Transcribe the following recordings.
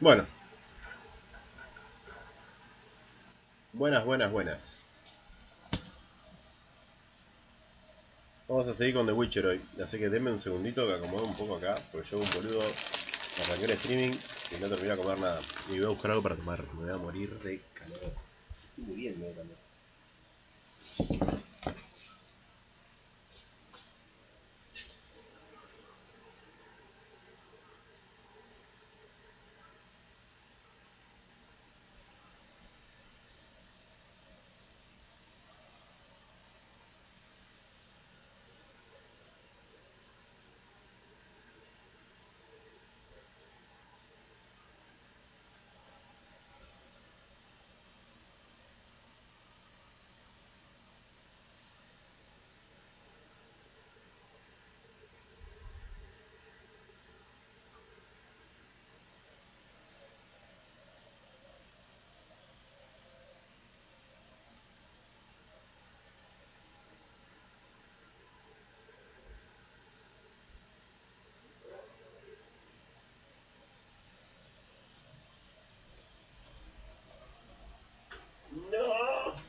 Bueno, buenas, buenas, buenas. Vamos a seguir con The Witcher hoy. Así que denme un segundito que acomodo un poco acá, porque yo un boludo arranqué el streaming y no terminé de comer nada. Y voy a buscar algo para tomar, me voy a morir de calor. Estoy muriendo de calor. ¡No!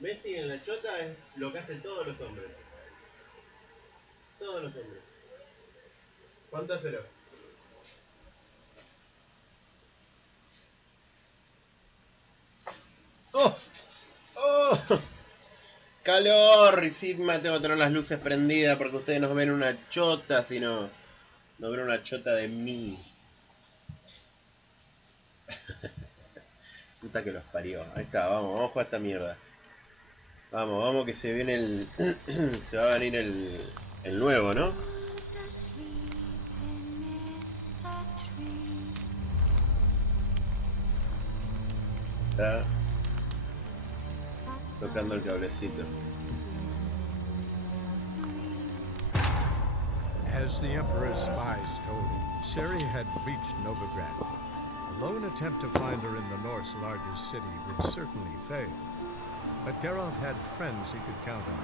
Messi en la chota es lo que hacen todos los hombres. Todos los hombres. ¿Cuánto cero? ¡Oh! ¡Oh! ¡Calor! Y sí, me tengo que tener las luces prendidas porque ustedes no ven una chota, sino no ven una chota de mí. Puta que los parió. Ahí está, vamos a jugar esta mierda. Vamos, vamos que se viene el. Se va a venir el nuevo, ¿no? Está tocando el cablecito. As as the Emperor's spies told him, Ciri had reached Novigrad. A lone attempt to find her in the North's largest city would certainly fail. But Geralt had friends he could count on.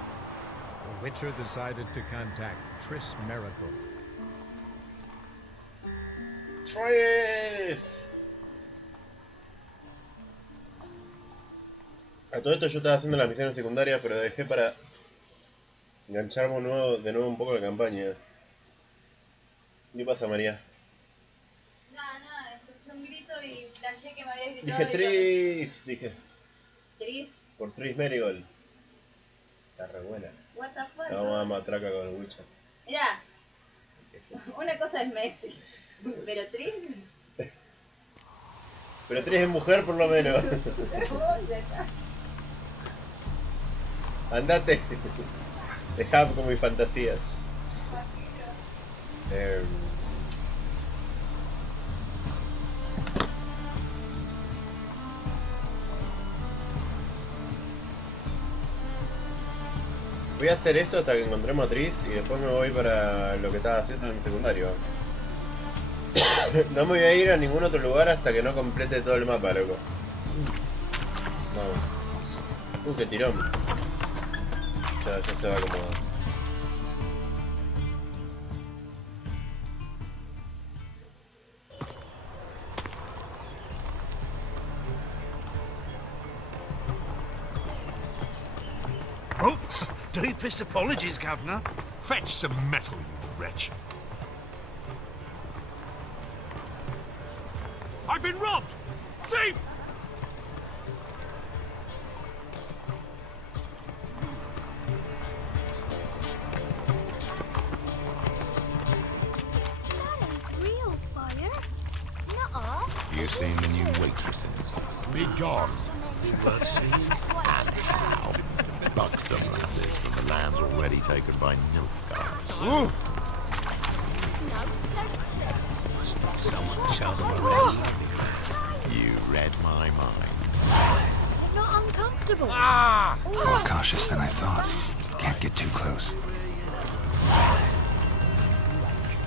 The Witcher decided to contact Triss Merigold. Triss. A todo esto yo estaba haciendo las misiones secundarias, pero dejé para engancharme de nuevo un poco la campaña. ¿Qué pasa, María? Nada, escuché un grito y flashé que me había gritado. Dije Triss, dije. Triss. Por Triss Merigold. Está re buena. What the fuck? La vamos a matraca con el Witcher. Mirá, una cosa es Messi, pero Triss. Pero Triss es mujer por lo menos. Andate. Dejá con mis fantasías. Voy a hacer esto hasta que encontremos a Triss y después me voy para lo que estaba haciendo en secundario. No me voy a ir a ningún otro lugar hasta que no complete todo el mapa, loco. No. Qué tirón. Ya se va a acomodar. Oh, deepest apologies, Governor. Fetch some metal, you wretch. I've been robbed! Thief! You've seen the new waitresses. Be gone. Worth seeing and how. Buxom lasses from the lands already taken by Nilfgaard. Someone show them already. You read my mind. Is it not uncomfortable? More cautious than I thought. Can't get too close.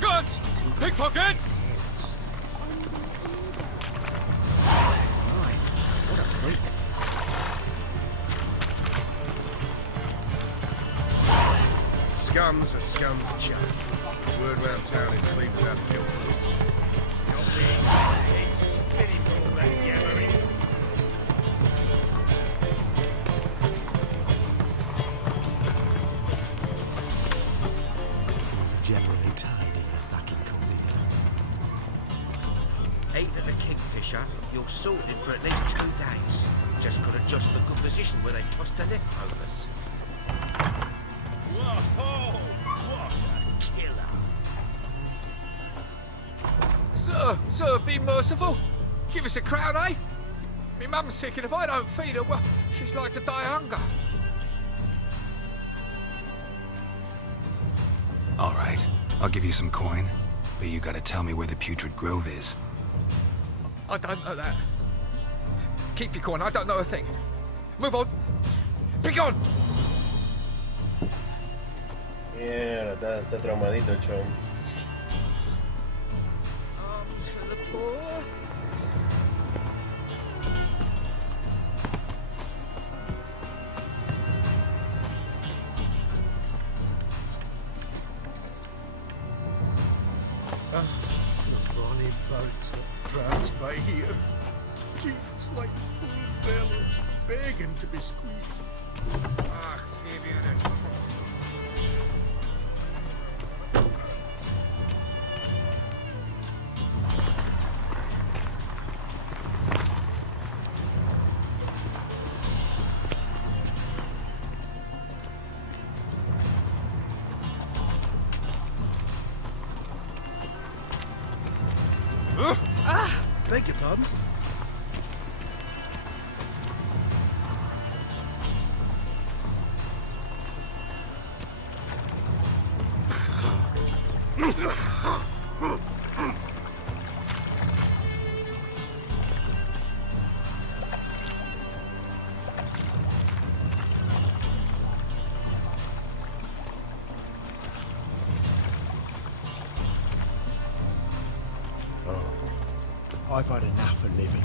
Guns! Pickpocket! Scum's a scum's chum. Word round town is Cleve's out of guilt. It's generally tidy back in Caldea. 8 of the Kingfisher, you're sorted for at least 2 days. Just got to adjust the good position where they tossed the leftovers. Whoa! What a killer! Sir, be merciful. Give us a crown, eh? Me mum's sick, and if I don't feed her, well, she's like to die of hunger. All right, I'll give you some coin, but you gotta tell me where the Putrid Grove is. I don't know that. Keep your coin, I don't know a thing. Move on. Be gone! Mierda, está traumadito, chon. Arms for the poor. The bonny boats that drowns by here. Jeeps like full sailors begging to be squeezed. Ah, Phoebe and her. Beg your pardon? I've had enough of living.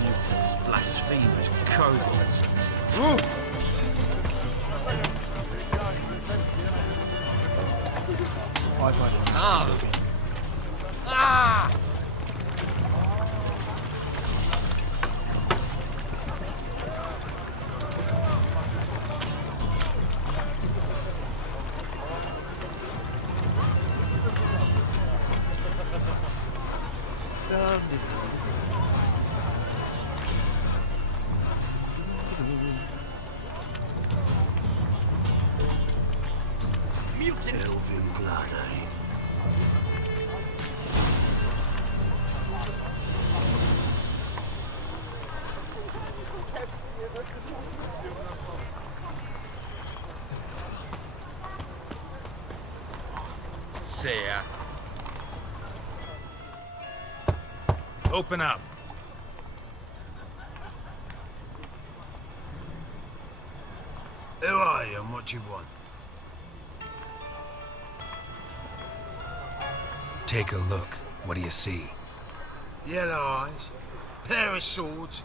Mutants, blasphemers, kobolds. I've had enough of living. Ah! Mutant elven blood, eh? See ya. Open up. Who are you and what do you want? Take a look. What do you see? Yellow eyes, pair of swords,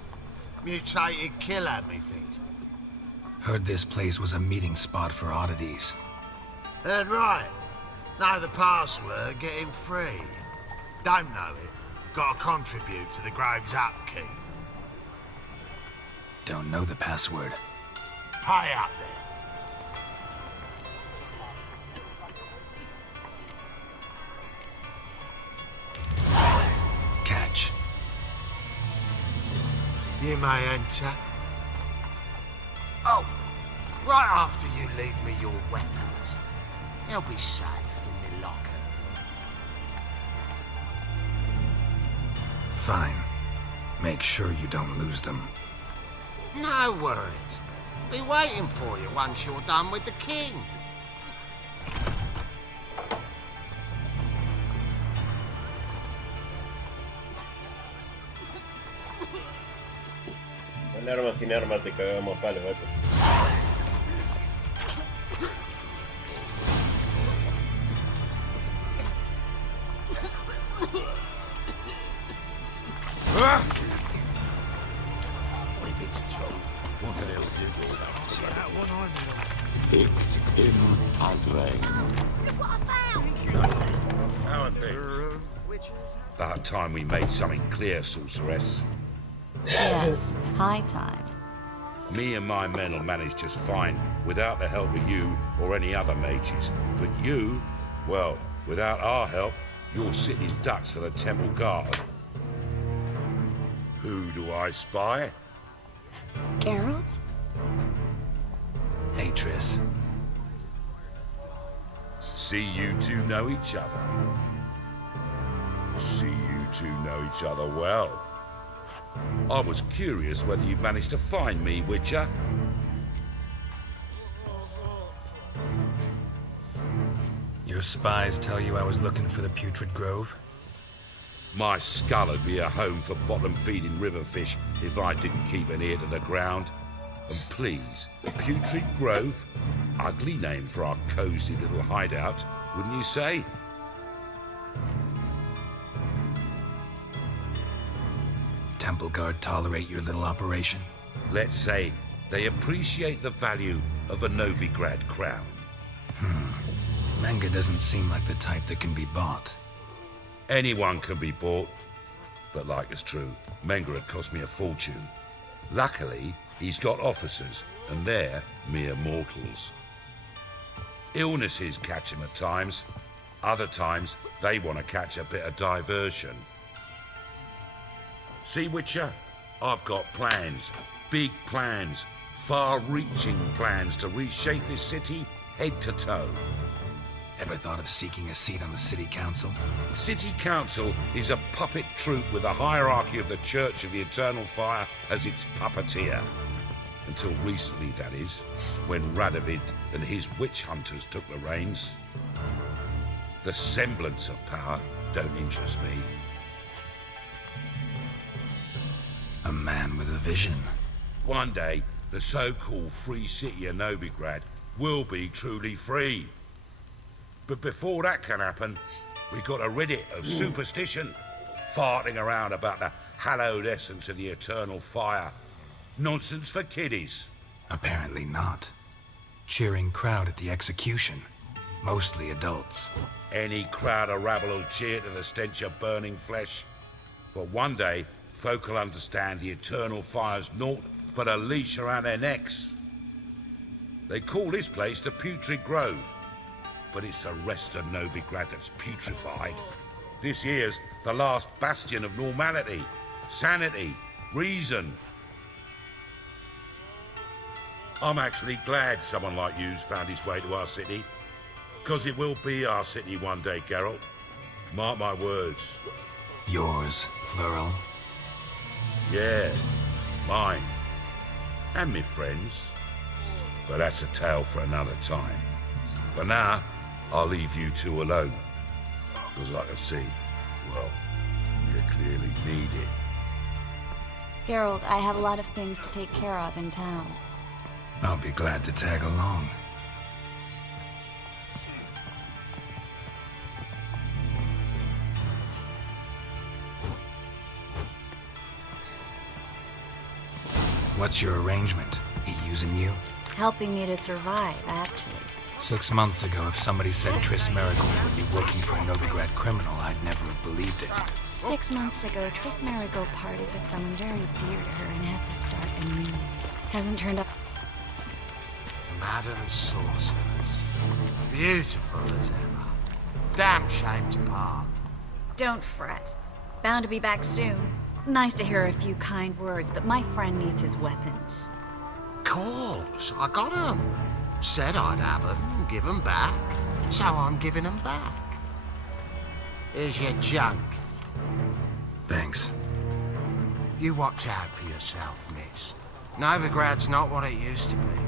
mutated killer, methinks. Heard this place was a meeting spot for oddities. Heard right. Know the password, get him free. Don't know it, gotta contribute to the Grove's upkeep. Don't know the password. Pay up then. Catch. You may enter. Oh, right after you leave me your weapons. They'll be safe in the locker. Fine. Make sure you don't lose them. No worries. Be waiting for you once you're done with the king. Con arma sin arma te cagamos palos, vato. What if it's Joe? What else is all that? See that one I know. Picked in as rain. Look what I found! How are things? About time we made something clear, sorceress. Yes, high time. Me and my men will manage just fine without the help of you or any other mages. But you, well, without our help, you're sitting ducks for the temple guard. Who do I spy? Geralt? Atris. See you two know each other. See you two know each other well. I was curious whether you'd managed to find me, Witcher. Your spies tell you I was looking for the Putrid Grove? My skull would be a home for bottom-feeding riverfish if I didn't keep an ear to the ground. And please, Putrid Grove? Ugly name for our cozy little hideout, wouldn't you say? Temple Guard tolerate your little operation? Let's say they appreciate the value of a Novigrad crown. Menga doesn't seem like the type that can be bought. Anyone can be bought, but like it's true, Menga cost me a fortune. Luckily, he's got officers, and they're mere mortals. Illnesses catch him at times. Other times, they want to catch a bit of diversion. See, Witcher? I've got plans. Big plans. Far-reaching plans to reshape this city head to toe. Ever thought of seeking a seat on the city council? City Council is a puppet troupe with a hierarchy of the Church of the Eternal Fire as its puppeteer. Until recently, that is, when Radovid and his witch hunters took the reins. The semblance of power don't interest me. A man with a vision. One day, the so-called free city of Novigrad will be truly free. But before that can happen, we got a rid of superstition, farting around about the hallowed essence of the eternal fire. Nonsense for kiddies. Apparently not. Cheering crowd at the execution. Mostly adults. Any crowd of rabble will cheer to the stench of burning flesh. But one day, folk will understand the eternal fire's naught but a leash around their necks. They call this place the Putrid Grove, but it's the rest of Novigrad that's putrefied. This here's the last bastion of normality, sanity, reason. I'm actually glad someone like you's found his way to our city, because it will be our city one day, Geralt. Mark my words. Yours, plural. Yeah, mine. And me friends. But that's a tale for another time. For now, I'll leave you two alone. Because I can see, well, you clearly need it. Geralt, I have a lot of things to take care of in town. I'll be glad to tag along. What's your arrangement? He using you? Helping me to survive, actually. 6 months ago, if somebody said Triss Merigold would be working for a Novigrad criminal, I'd never have believed it. 6 months ago, Triss Merigold parted with someone very dear to her and had to start anew. Hasn't turned up. Madam Sorceress. Beautiful as ever. Damn shame to part. Don't fret. Bound to be back soon. Nice to hear a few kind words, but my friend needs his weapons. Course, I got 'em. Said I'd have 'em and give 'em back. So I'm giving 'em back. Here's your junk. Thanks. You watch out for yourself, miss. Novigrad's not what it used to be.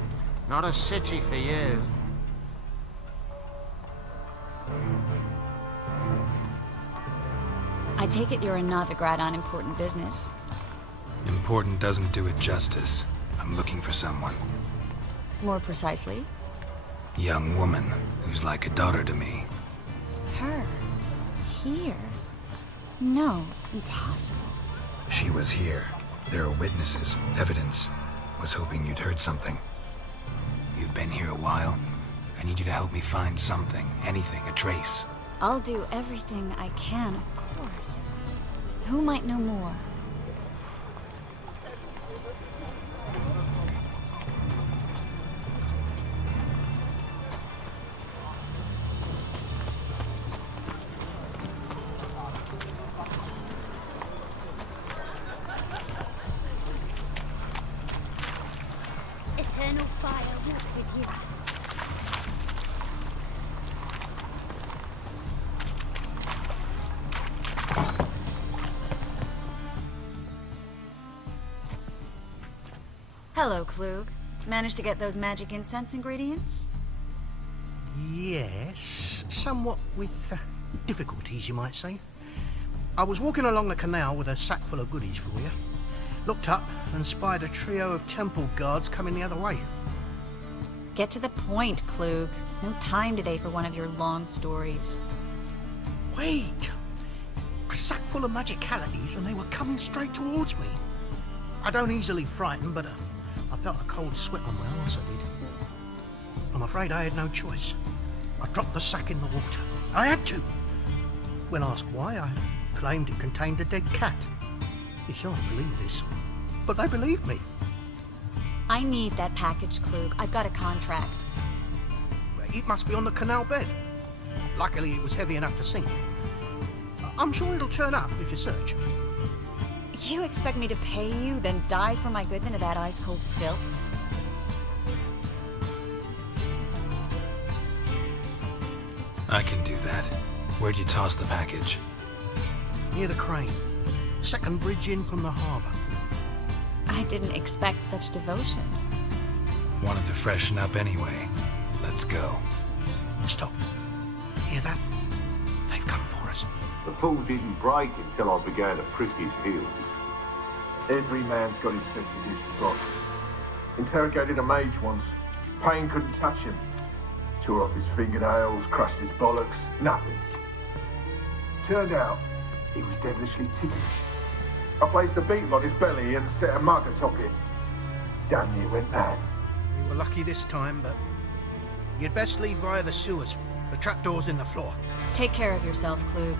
Not a city for you. I take it you're in Novigrad on important business. Important doesn't do it justice. I'm looking for someone. More precisely? Young woman who's like a daughter to me. Her? Here? No, impossible. She was here. There are witnesses, evidence. Was hoping you'd heard something. You've been here a while. I need you to help me find something, anything, a trace. I'll do everything I can, of course. Who might know more? Eternal fire walk with you. Hello, Klug. Managed to get those magic incense ingredients? Yes, somewhat with difficulties, you might say. I was walking along the canal with a sack full of goodies for you. Looked up and spied a trio of temple guards coming the other way. Get to the point, Klug. No time today for one of your long stories. Wait! A sack full of magicalities and they were coming straight towards me. I don't easily frighten, but I felt a cold sweat on my arse, I did. I'm afraid I had no choice. I dropped the sack in the water. I had to. When asked why, I claimed it contained a dead cat. You shan't believe this, but they believed me. I need that package, Klug. I've got a contract. It must be on the canal bed. Luckily, it was heavy enough to sink. I'm sure it'll turn up if you search. You expect me to pay you, then dive for my goods into that ice-cold filth? I can do that. Where'd you toss the package? Near the crane. Second bridge in from the harbour. I didn't expect such devotion. Wanted to freshen up anyway. Let's go. Stop. Hear that? They've come for us. The fall didn't break until I began to prick his heels. Every man's got his sensitive spots. Interrogated a mage once. Pain couldn't touch him. Tore off his fingernails, crushed his bollocks, nothing. Turned out, he was devilishly ticklish. I placed a beetle on his belly and set a mug atop it. Damn near went mad. We were lucky this time, but you'd best leave via the sewers. The trapdoor's in the floor. Take care of yourself, Klug.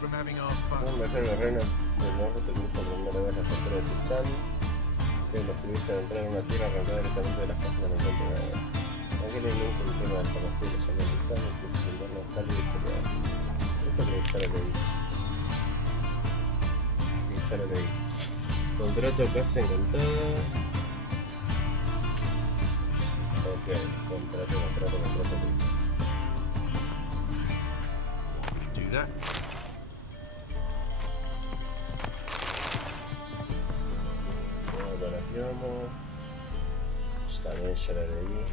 From having our fun. Un viajero de reino del norte que cruza por primera vez la frontera de Tizán, que los turistas de entrar en una tierra arrancada directamente de las casas no encuentran nada. Aquel inmenso infierno desconocido que se llama Tizán, que es un invierno cálido y soleado. Esto que ya lo leí. Ya lo leí. Contrato casa encantada. Ok, contrato. Do that. También ya la leí.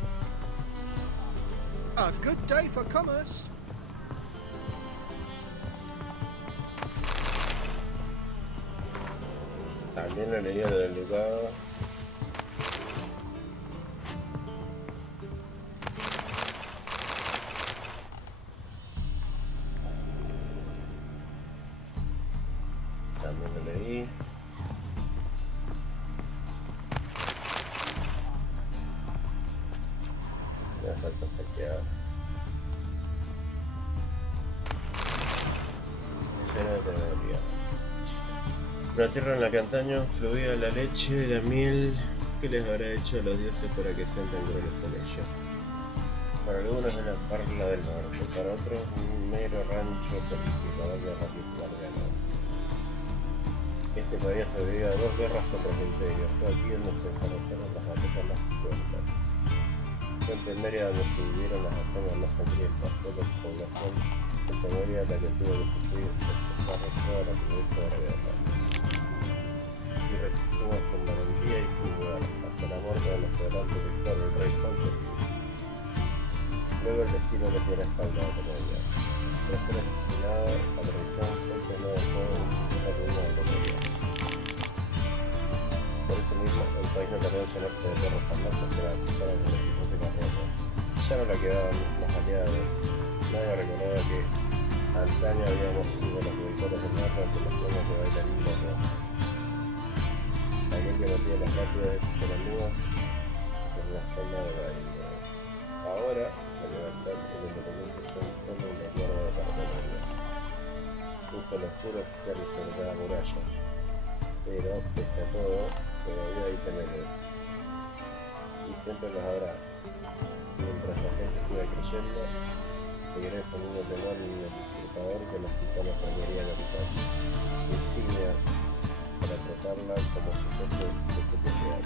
A good day for commerce. También lo leí lo del ducado. También lo leí. Me falta saquear. Escena de tenería. Una tierra en la que antaño fluía la leche y la miel. ¿Qué les habrá hecho a los dioses para que sean tan crueles con ella? Para algunos es la Parla del Norte, para otros un mero rancho político de la República Guardiana. Este país sobrevivió a 2 guerras contra el imperio. Fue aquí donde se desarrollaron las batallas más cruentas. Fue en Temeria donde se vivieron las hazañas más sangrientas. Fue la población de Temeria la que tuvo que sufrir toda la crudeza de la guerra. Y resistimos con valentía y sin dudar, hasta la muerte de nuestro gran protector, el rey Ponte. Luego el destino le dio la espalda a Temeria. Tras ser asesinado, la traición Ponte no dejó la ruina de Temeria. Por eso mismo, el país no tardó en llenarse de perros salvajes que la acusaron de los de Roma. Ya no le quedaban más aliados. Nadie recordaba que antaño habíamos sido los boicotes del norte ante los sueños de bailarín loco. Aquel que metía las lápidas de sus enemigos en la zona de baile. Ahora, la libertad y la independencia son solo un recuerdo de Cartagena. Puso los oscuro oficial sobre cada muralla. Pero, pese a todo, todavía hay temeres. Y siempre los habrá. Mientras la gente siga creyendo, seguirá exponiendo temor y el usurpador que nos quitamos la mayoría capital. Insignia para tratarla como si fuese de propiedad.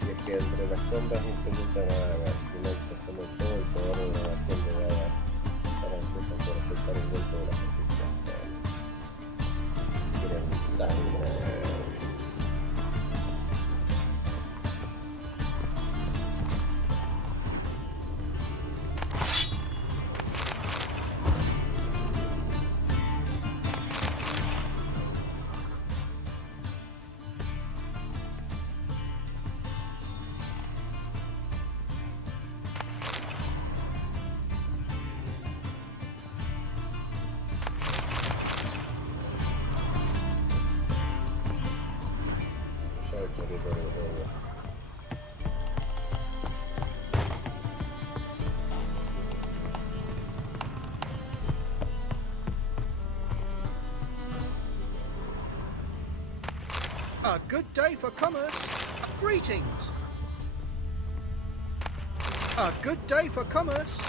Y es que entre las sombras no se oculta nada, sino que se pone todo el poder de una nación de dadas para empezar por aceptar el golpe de la justicia. Quieren sangre. A good day for commerce. Greetings. A good day for commerce.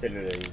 Tenlo ahí.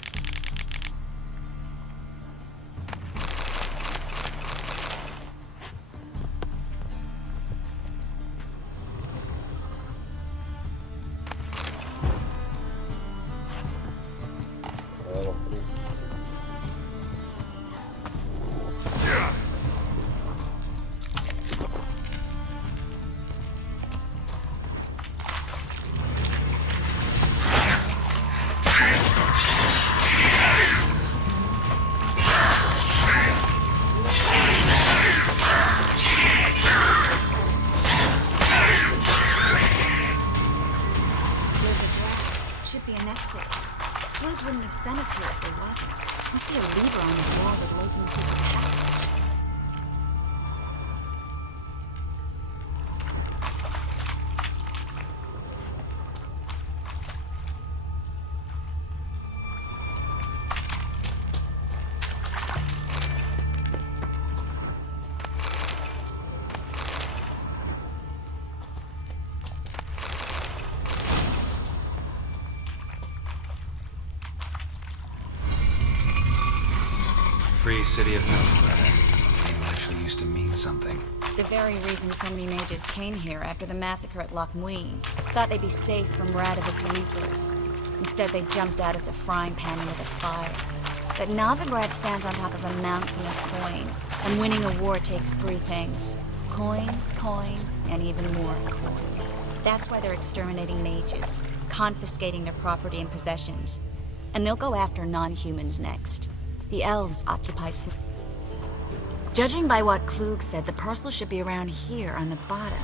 Should be an exit. Floyd wouldn't have sent us here if there wasn't. Must be a lever on this wall that'll open the secret passage. Free City of Novigrad. Name actually used to mean something. The very reason so many mages came here after the massacre at Loch Muin. Thought they'd be safe from Radovid's reapers. Instead, they jumped out of the frying pan into the fire. But Novigrad stands on top of a mountain of coin, and winning a war takes three things. Coin, coin, and even more coin. That's why they're exterminating mages, confiscating their property and possessions. And they'll go after non-humans next. The elves occupy... Judging by what Klug said, the parcel should be around here on the bottom.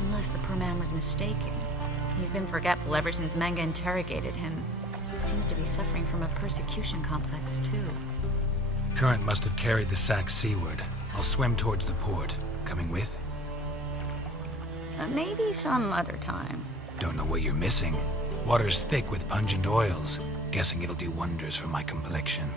Unless the poor man was mistaken. He's been forgetful ever since Manga interrogated him. Seems to be suffering from a persecution complex, too. Current must have carried the sack seaward. I'll swim towards the port. Coming with? Maybe some other time. Don't know what you're missing. Water's thick with pungent oils. Guessing it'll do wonders for my complexion.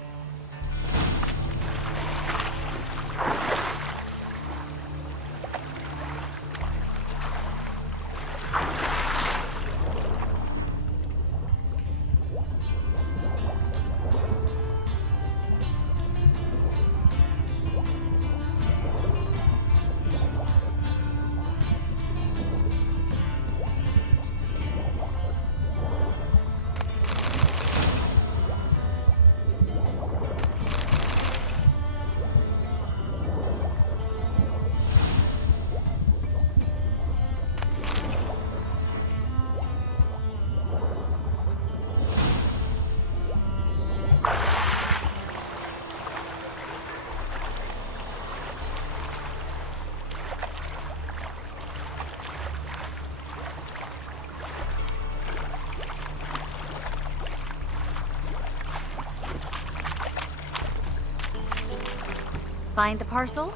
Find the parcel?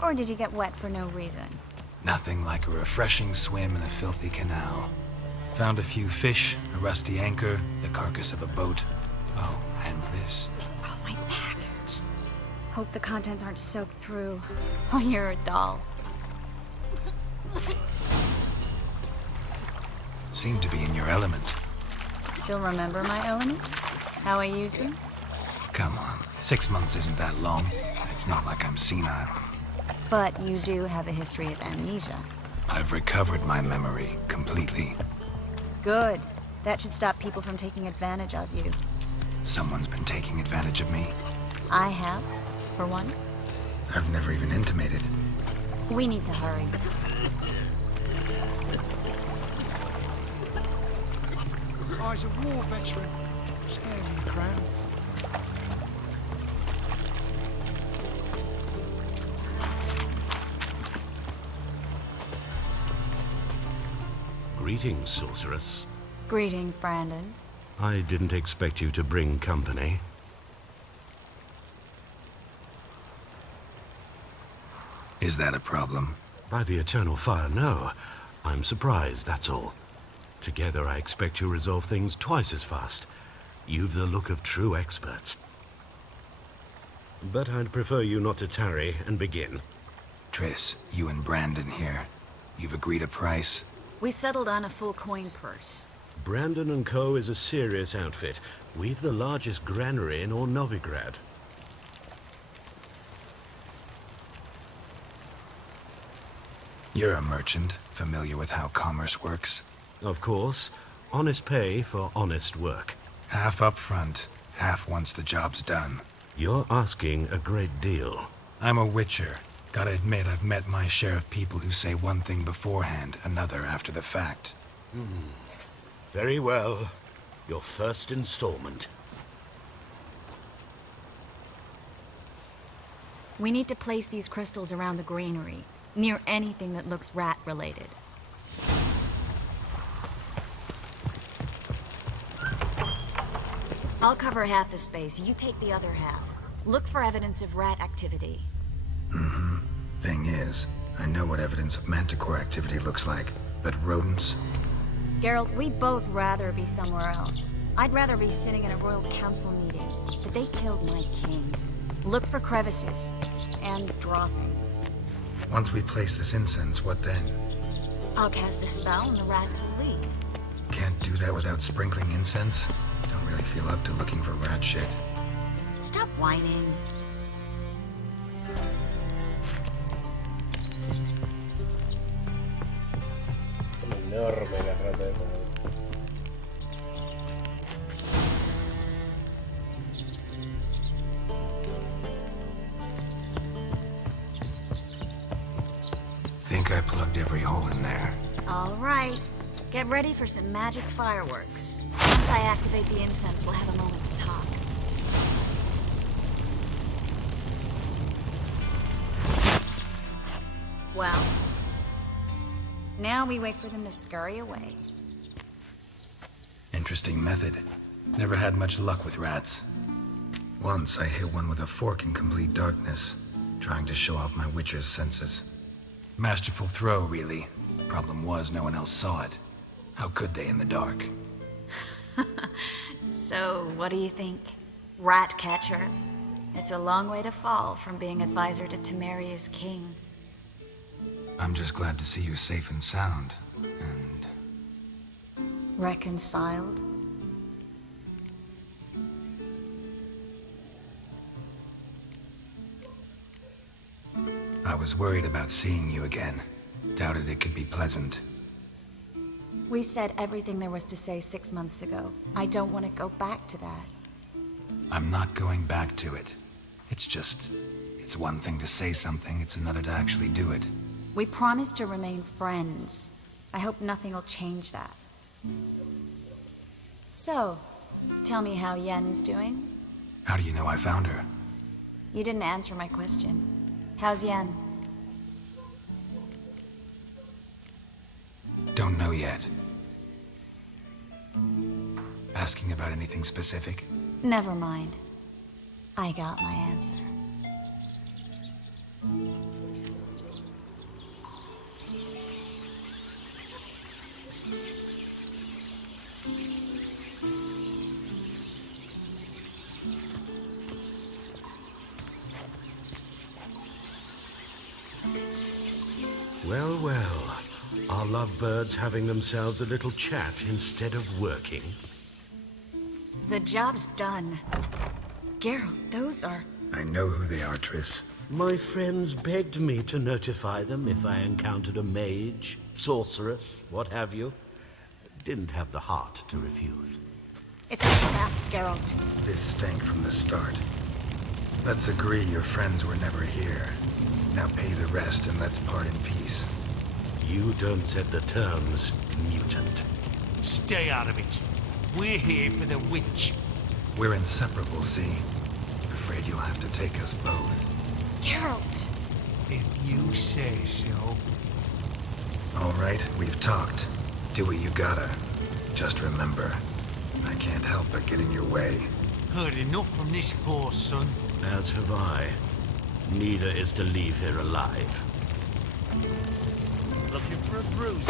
Or did you get wet for no reason? Nothing like a refreshing swim in a filthy canal. Found a few fish, a rusty anchor, the carcass of a boat. Oh, and this. Oh, my package. Hope the contents aren't soaked through. Oh, you're a doll. Seem to be in your element. Still remember my elements? How I use them? Come on, 6 months isn't that long. It's not like I'm senile. But you do have a history of amnesia. I've recovered my memory completely. Good. That should stop people from taking advantage of you. Someone's been taking advantage of me. I have, for one. I've never even intimated. We need to hurry. I's a war veteran. Spare me the crown. Greetings, sorceress. Greetings, Brandon. I didn't expect you to bring company. Is that a problem? By the eternal fire, no. I'm surprised, that's all. Together, I expect you resolve things twice as fast. You've the look of true experts. But I'd prefer you not to tarry and begin. Triss, you and Brandon here. You've agreed a price? We settled on a full coin purse. Brandon & Co. is a serious outfit. We've the largest granary in all Novigrad. You're a merchant, familiar with how commerce works? Of course. Honest pay for honest work. Half up front, half once the job's done. You're asking a great deal. I'm a witcher. Gotta admit, I've met my share of people who say one thing beforehand, another after the fact. Very well. Your first installment. We need to place these crystals around the granary, near anything that looks rat-related. I'll cover half the space, you take the other half. Look for evidence of rat activity. Thing is, I know what evidence of manticore activity looks like, but rodents? Geralt, we'd both rather be somewhere else. I'd rather be sitting in a royal council meeting, but they killed my king. Look for crevices and droppings. Once we place this incense, what then? I'll cast a spell and the rats will leave. Can't do that without sprinkling incense? Don't really feel up to looking for rat shit. Stop whining. Enorme la rata de comer. Think I plugged every hole in there. All right. Get ready for some magic fireworks. Once I activate the incense, we'll have a moment to talk. Well, now we wait for them to scurry away. Interesting method. Never had much luck with rats. Once I hit one with a fork in complete darkness, trying to show off my witcher's senses. Masterful throw, really. Problem was, no one else saw it. How could they in the dark? So, what do you think? Rat catcher? It's a long way to fall from being advisor to Temeria's king. I'm just glad to see you safe and sound. And Reconciled? I was worried about seeing you again. Doubted it could be pleasant. We said everything there was to say 6 months ago. I don't want to go back to that. I'm not going back to it. It's one thing to say something, it's another to actually do it. We promised to remain friends. I hope nothing will change that. So, tell me how Yen's doing? How do you know I found her? You didn't answer my question. How's Yen? Don't know yet. Asking about anything specific? Never mind. I got my answer. Well, well. Are lovebirds having themselves a little chat instead of working? The job's done. Geralt, those are... I know who they are, Triss. My friends begged me to notify them if I encountered a mage, sorceress, what have you. Didn't have the heart to refuse. It's a trap, Geralt. This stank from the start. Let's agree your friends were never here. Now pay the rest and let's part in peace. You don't set the terms, mutant. Stay out of it. We're here for the witch. We're inseparable, see? Afraid you'll have to take us both. Geralt! If you say so. All right, we've talked. Do what you gotta. Just remember, I can't help but get in your way. Heard enough from this horse, son. As have I. Neither is to leave here alive. Looking for a bruise.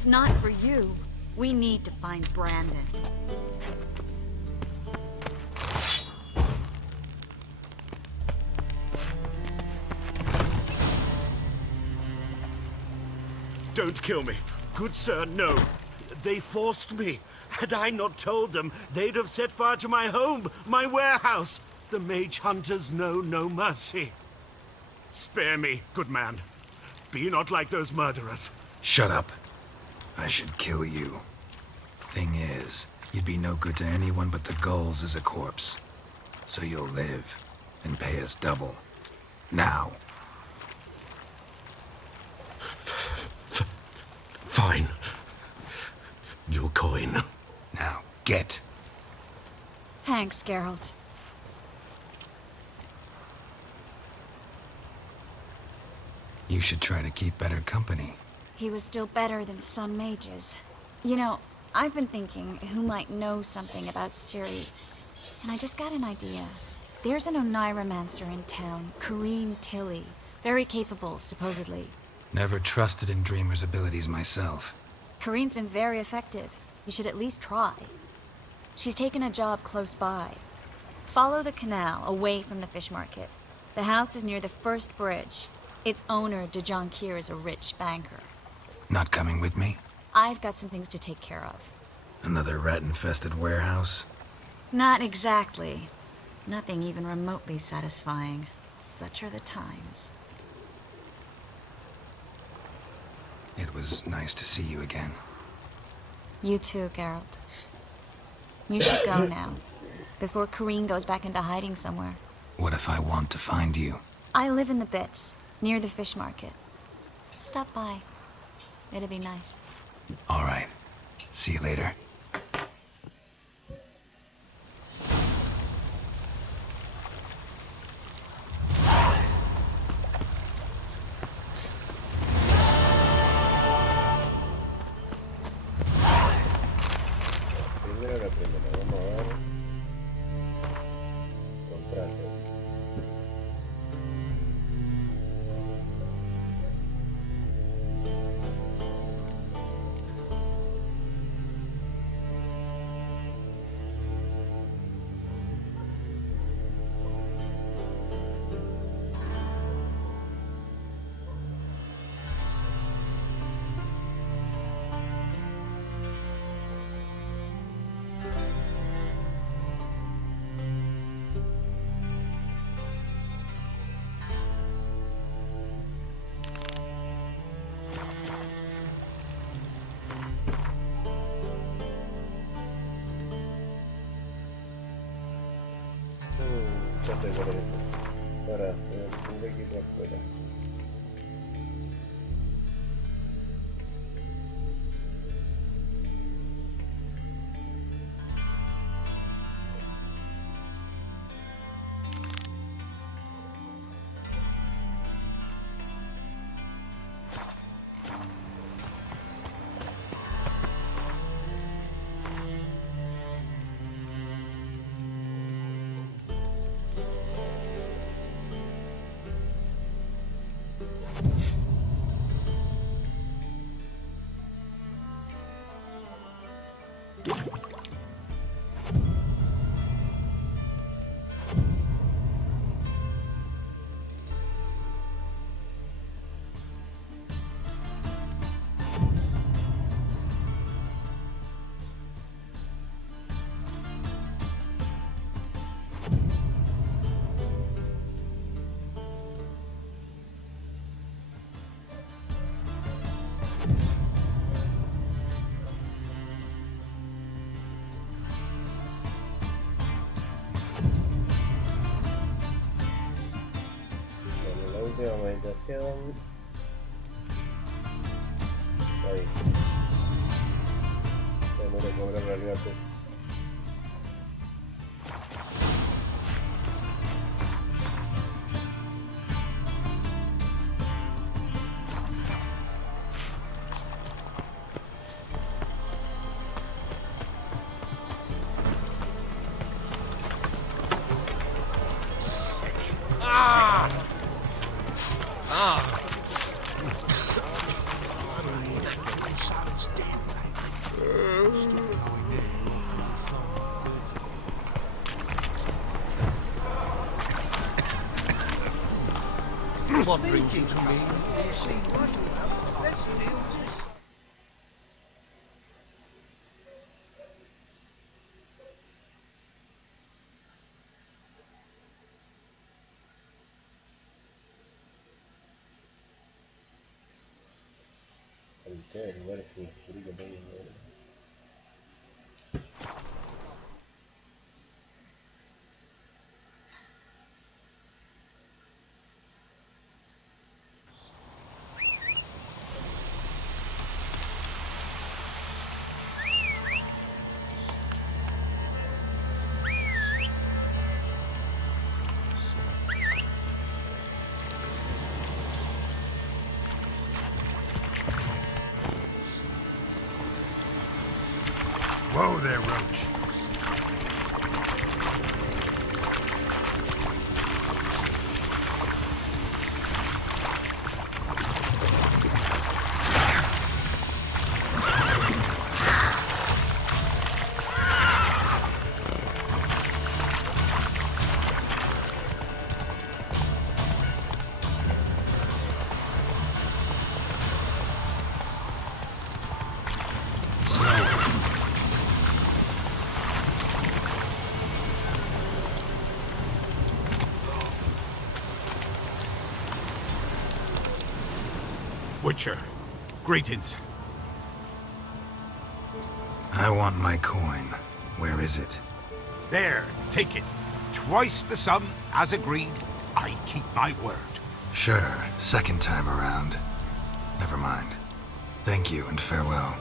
If not for you, we need to find Brandon. Don't kill me. Good sir, no. They forced me. Had I not told them, they'd have set fire to my home, my warehouse. The mage hunters know no mercy. Spare me, good man. Be not like those murderers. Shut up. I should kill you. Thing is, you'd be no good to anyone but the gulls as a corpse. So you'll live and pay us double. Now. Fine. Your coin. Now, get. Thanks, Geralt. You should try to keep better company. He was still better than some mages. You know, I've been thinking who might know something about Ciri. And I just got an idea. There's an Oneiromancer in town, Corrine Tilly. Very capable, supposedly. Never trusted in Dreamer's abilities myself. Corrine's been very effective. You should at least try. She's taken a job close by. Follow the canal, away from the fish market. The house is near the first bridge. Its owner, Dejon Kier, is a rich banker. Not coming with me? I've got some things to take care of. Another rat-infested warehouse? Not exactly. Nothing even remotely satisfying. Such are the times. It was nice to see you again. You too, Geralt. You should go now, before Corrine goes back into hiding somewhere. What if I want to find you? I live in the Bits, near the fish market. Stop by. It'll be nice. All right. See you later. Ya estoy con esto. Ahora, tendré que ir a la escuela. Última meditación. Ahí. Vamos a cobrar al gato. What brings you to me? You seem right well. Let's deal with this. Cualquier lugar es un frío medio. Whoa there, Roach. Witcher, greetings. I want my coin. Where is it? There, take it. Twice the sum, as agreed. I keep my word. Sure, second time around. Never mind. Thank you and farewell.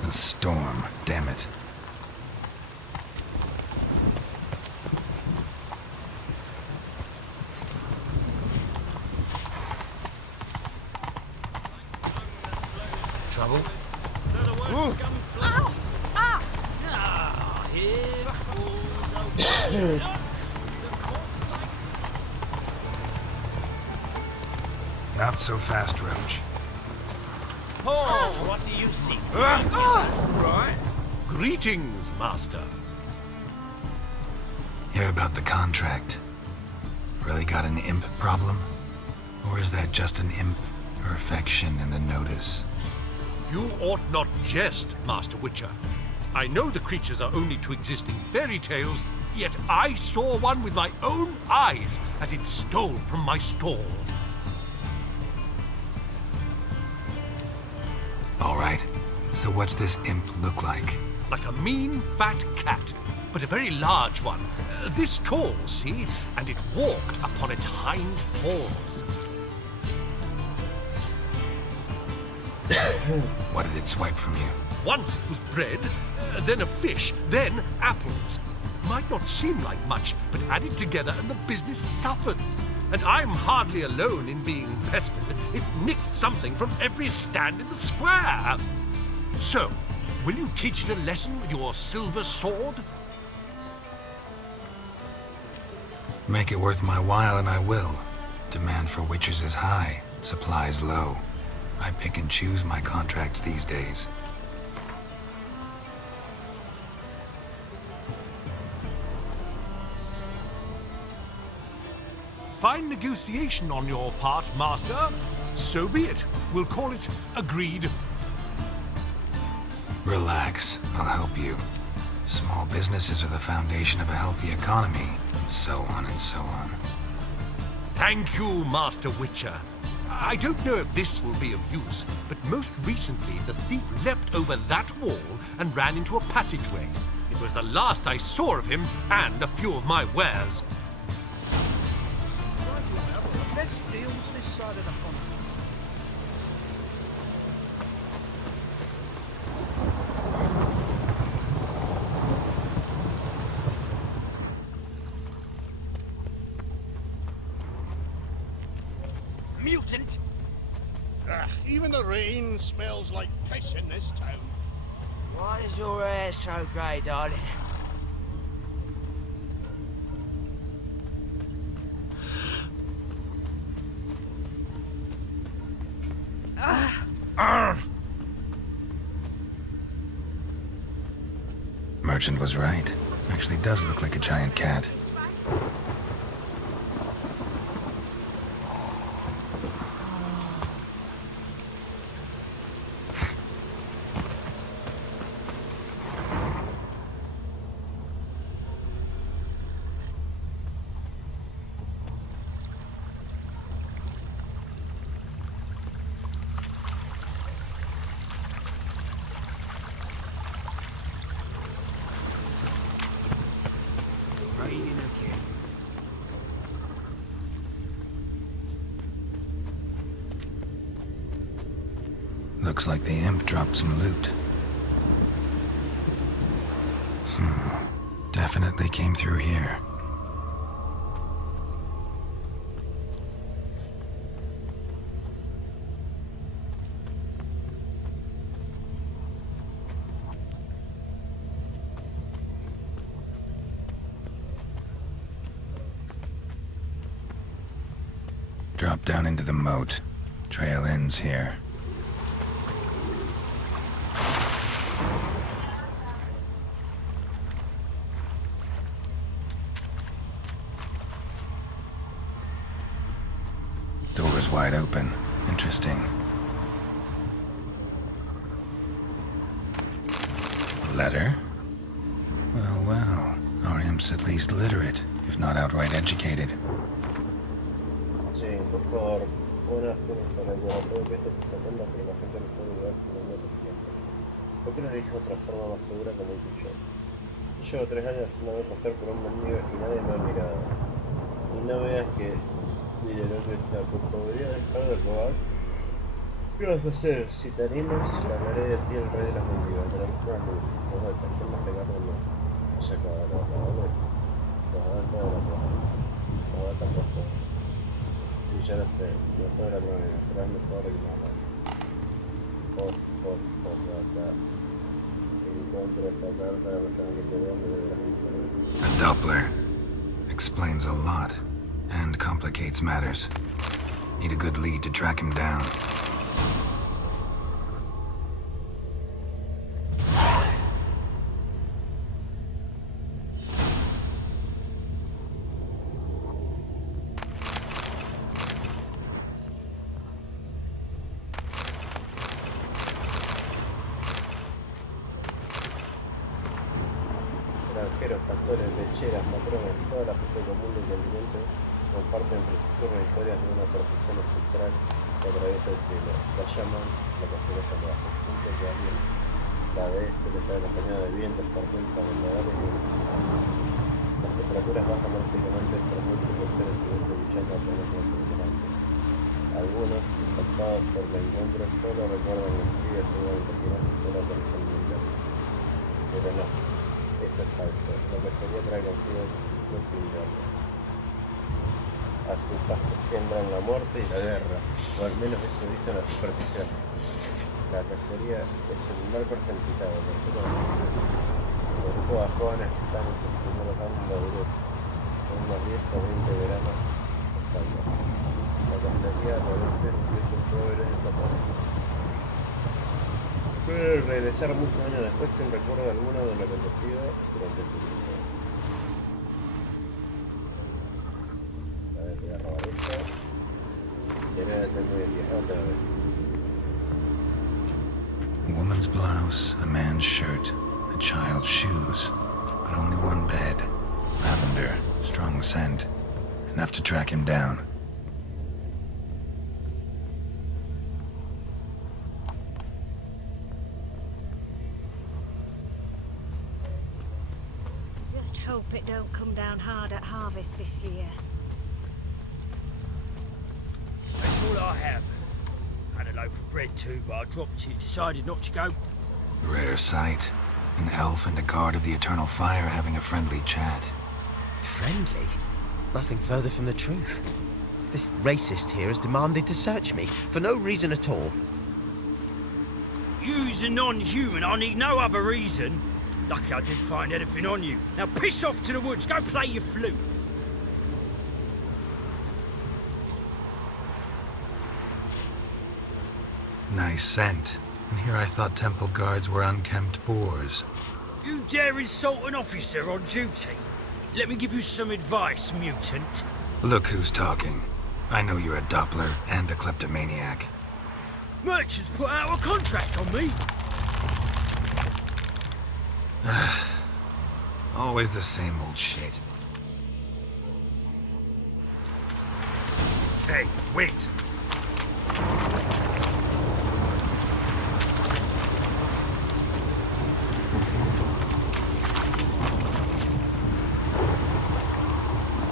A storm, damn it. Trouble? Ow! Ah! Not so fast, Roach. Oh, what do you seek? Right. Greetings, Master. Hear about the contract. Really got an imp problem? Or is that just an imp perfection in the notice? You ought not jest, Master Witcher. I know the creatures are only to exist in fairy tales, Yet I saw one with my own eyes as it stole from my stall. All right. So what's this imp look like? Like a mean, fat cat, but a very large one. This tall, see? And it walked upon its hind paws. What did it swipe from you? Once it was bread, then a fish, then apples. Might not seem like much, but added together and the business suffers. And I'm hardly alone in being pestered. It's nicked something from every stand in the square. So, will you teach it a lesson with your silver sword? Make it worth my while and I will. Demand for witches is high, supplies low. I pick and choose my contracts these days. Fine negotiation on your part, Master. So be it. We'll call it agreed. Relax, I'll help you. Small businesses are the foundation of a healthy economy, and so on and so on. Thank you, Master Witcher. I don't know if this will be of use, but most recently the thief leapt over that wall and ran into a passageway. It was the last I saw of him and a few of my wares. Best deals this side of the pond. Mutant! Ugh, even the rain smells like piss in this town. Why is your hair so grey, darling? Merchant was right. Actually does look like a giant cat. Raining again. Looks like the imp dropped some loot. Definitely came through here. Drop down into the moat. Trail ends here. Door's wide open. Interesting. Letter? Well, well. Our imp's at least literate, if not outright educated. Sí, por favor, buenas para el laboratorio que esto está tratando que la gente no puede ayudar sin el otro tiempo. ¿Por qué no eliges otra forma más segura como hice yo? Yo llevo 3 años haciéndome pasar por un mendigo y nadie me ha mirado. Y no veas que diré lo que sea, pues podría dejar de robar. ¿Qué vas a hacer? Si te animas, ganaré de ti el rey de las mendigas, de la misma luz. Los de personas te ganan más. O sea, cada vez los dan toda la plata. Los dan tan costo. Y ya lo sé, no toda la plata, pero es mejor que nada. Data. Encuentro esta carta, la persona que te vea me debe las misiones. A Doppler. Explains a lot, and complicates matters. Need a good lead to track him down. Granjeros, pastores, lecheras, las matronas, toda la gente común del continente comparten precisiones historias de una procesión espectral que atraviesa el cielo. La llaman la cacería salvaje, junto que alguien la ve suele estar acompañada de vientos, tormentas, vendavales y las temperaturas bajan drásticamente por múltiples seres vivientes luchando a través de los impresionantes. Algunos, impactados por el encuentro, solo recuerdan los días seguramente que no solo apareció el mundo. Pero no, eso es falso. La cacería trae consigo su propio invierno. A su paso siembran la muerte y la guerra, o al menos eso dicen las supersticiones. La cacería es el mal personificado, sobre todo a jóvenes que están en sus primeros años de madurez, con unos 10 o 20 veranos espaldas. La cacería debe ser incluso pobre en Japón. Puede regresar muchos años después sin recuerdo alguno de lo acontecido durante el periodo. A ver, voy a robar esto. Será de tener muy bien, otra vez. A woman's blouse, a man's shirt, a child's shoes, but only one bed. Lavender, strong scent, enough to track him down. Just hope it don't come down hard at harvest this year. That's all I have. Had a loaf of bread too, but I dropped it, decided not to go. Rare sight. An elf and a guard of the Eternal Fire having a friendly chat. Friendly? Nothing further from the truth. This racist here has demanded to search me, for no reason at all. You's a non-human, I need no other reason. Lucky I didn't find anything on you. Now piss off to the woods, go play your flute. Nice scent. And here I thought temple guards were unkempt boors. You dare insult an officer on duty? Let me give you some advice, mutant. Look who's talking. I know you're a Doppler and a kleptomaniac. Merchants put out a contract on me. Always the same old shit. Hey, wait!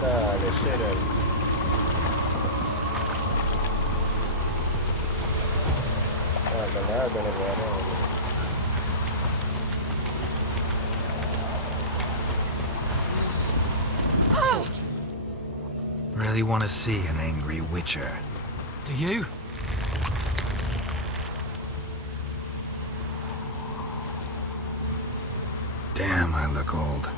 Dale, Gerald. Ah, con la gata no puedo agarrar. Really want to see an angry witcher. Do you? Damn, I look old.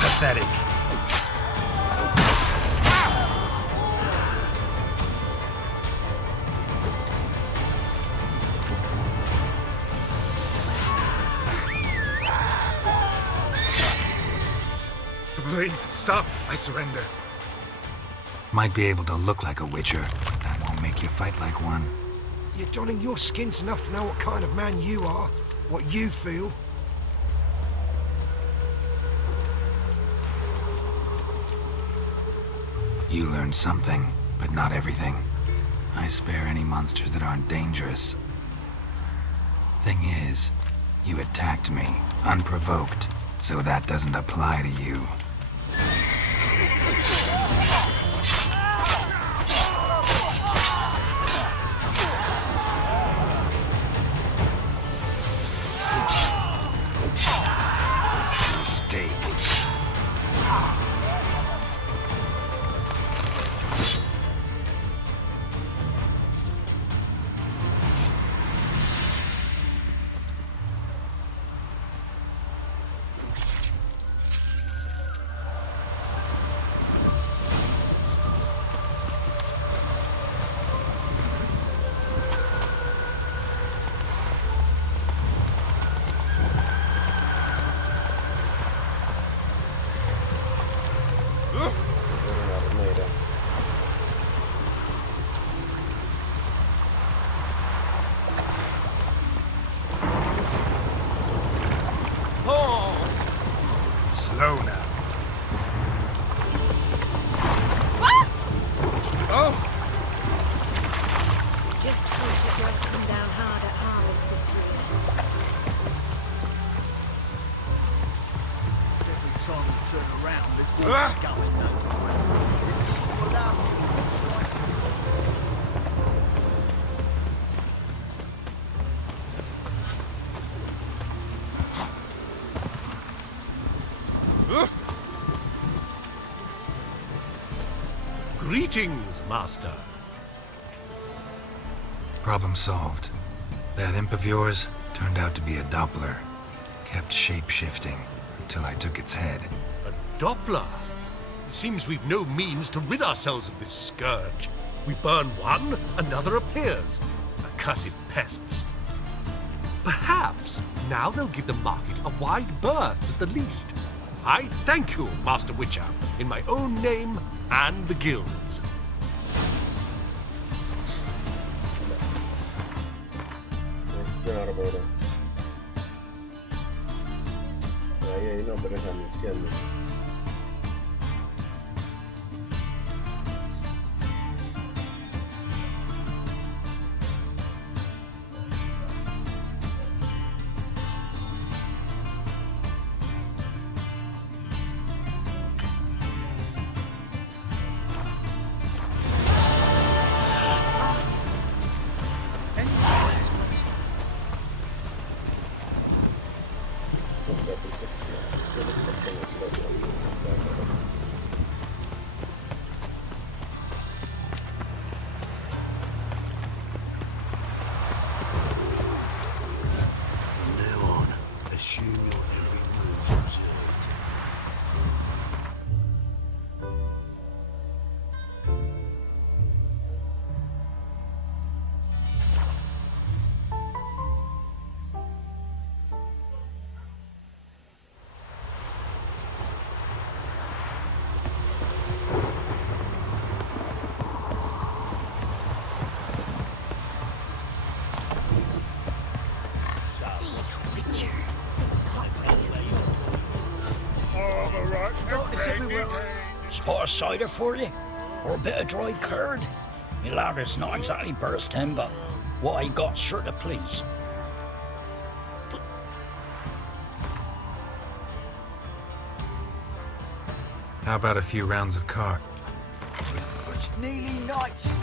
Pathetic. Please, stop. I surrender. Might be able to look like a witcher, but that won't make you fight like one. You're donning your skins enough to know what kind of man you are, what you feel. You learned something, but not everything. I spare any monsters that aren't dangerous. Thing is, you attacked me, unprovoked, so that doesn't apply to you. Mistake. negra. Oh! Slow now. Oh! Just hope it won't come down hard at harvest this year. Every time we turn around, there's one going nowhere. It needs to allow people to swipe. Greetings, Master. Problem solved. That imp of yours turned out to be a Doppler. Kept shape-shifting until I took its head. A Doppler? It seems we've no means to rid ourselves of this scourge. We burn one, another appears. Accursed pests. Perhaps now they'll give the market a wide berth at the least. I thank you, Master Witcher, in my own name and the guild's. Ahí no, pero es la misión. Assume your every move's observed. Spot of cider for you? Or a bit of dry curd? Me ladder's not exactly bursting, but what I got's sure to please. How about a few rounds of cart? It's nearly night.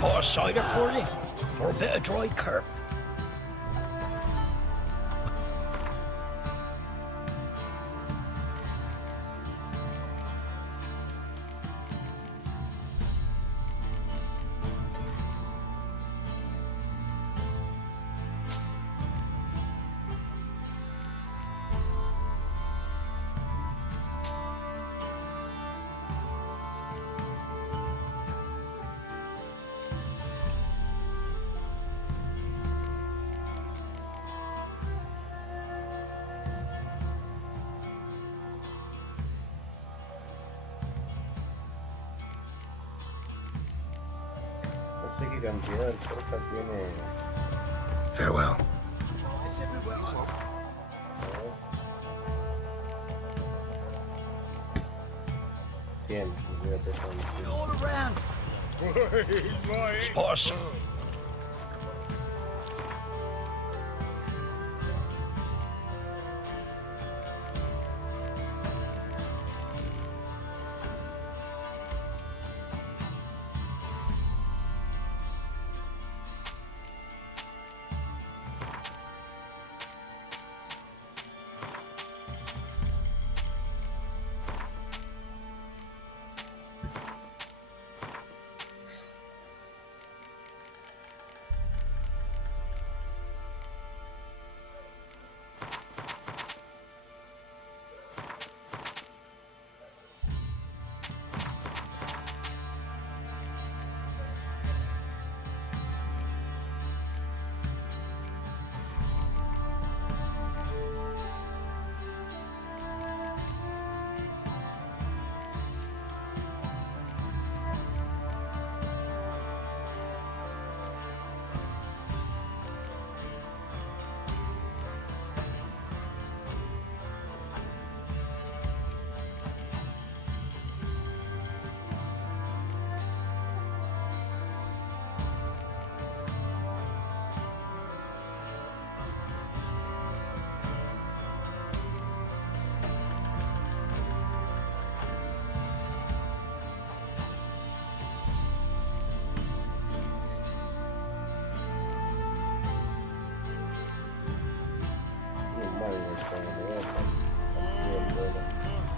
Spot of cider for you? Or a bit of dried curd? No sé qué cantidad de torta tiene. Farewell. 100, olvídate, son 100. All around. Spot of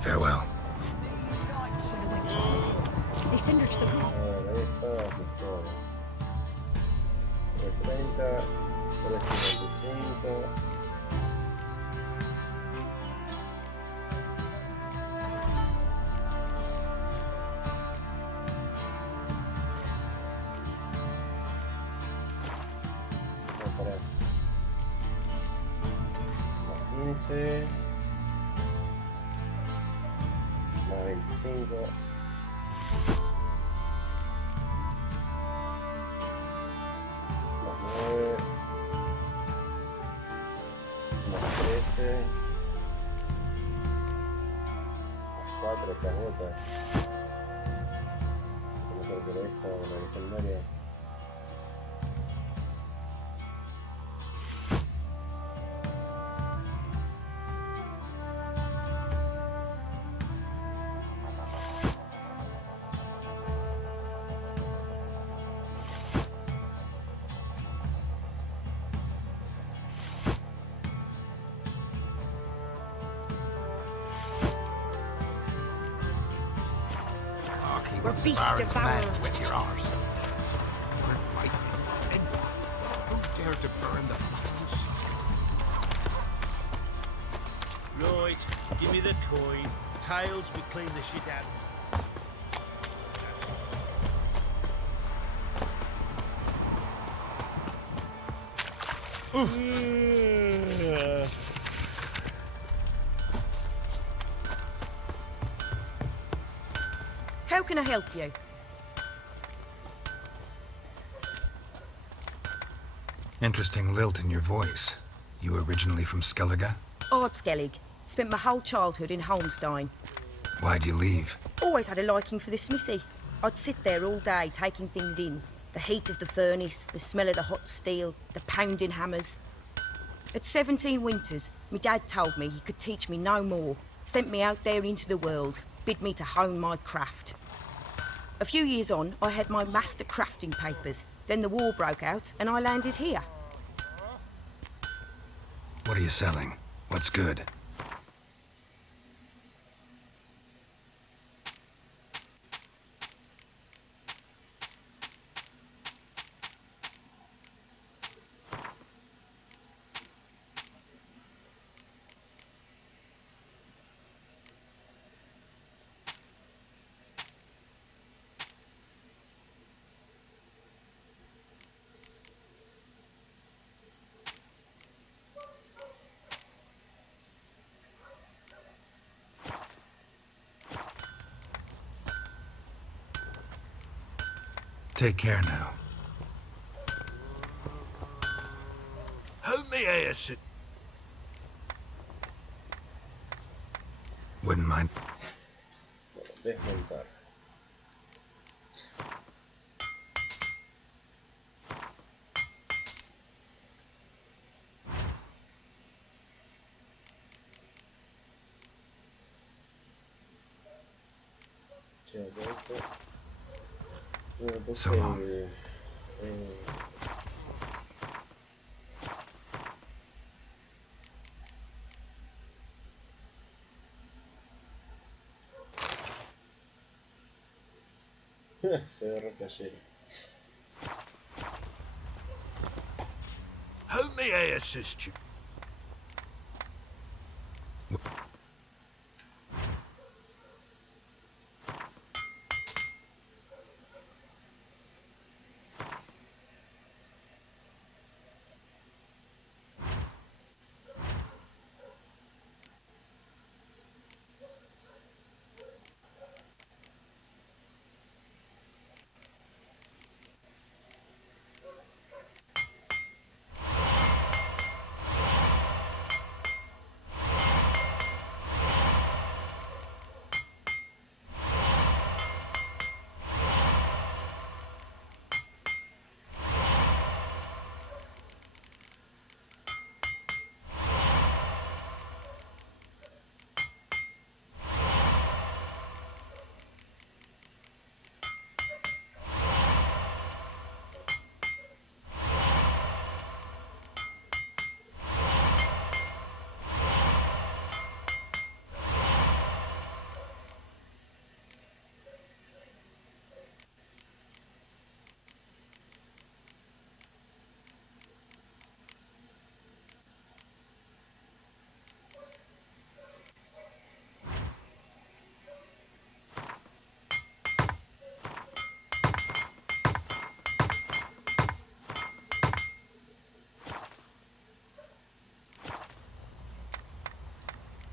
Farewell. They send her to the wood. Ahí está, todo. 330, 355. Más 15. Más 25. Más 9. Más 13. Más 4 cajotas. Vamos a calcular esta, la legendaria. We're beast devourer. With your arse. Burn right now. And who dare to burn the house? Right, give me the coin. Tails, we clean the shit out. How can I help you? Interesting lilt in your voice. You originally from Skellige? Ardskellig. Spent my whole childhood in Holmstein. Why'd you leave? Always had a liking for the smithy. I'd sit there all day taking things in. The heat of the furnace, the smell of the hot steel, the pounding hammers. At 17 winters, my dad told me he could teach me no more. Sent me out there into the world, bid me to hone my craft. A few years on, I had my master crafting papers. Then the war broke out, and I landed here. What are you selling? What's good? Take care now. How may I assist? Wouldn't mind. Desmontar. So long. Se ve re playero. How may I assist you?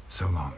So long.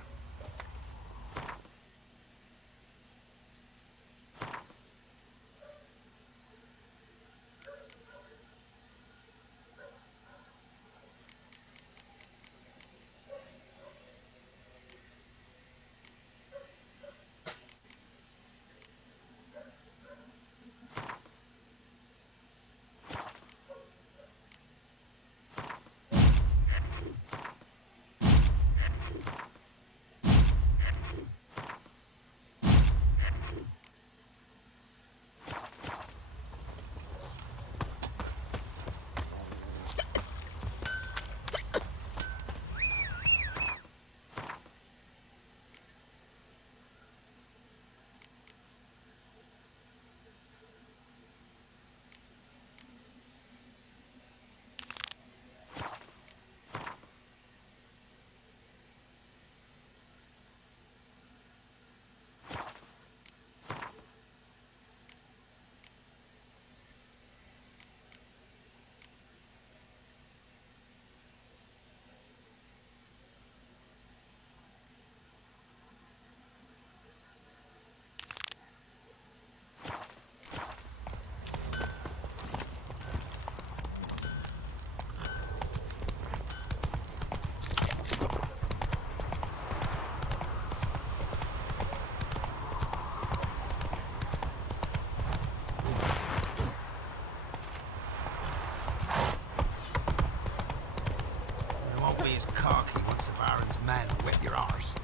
Cocky once the Baron's men whip your arse.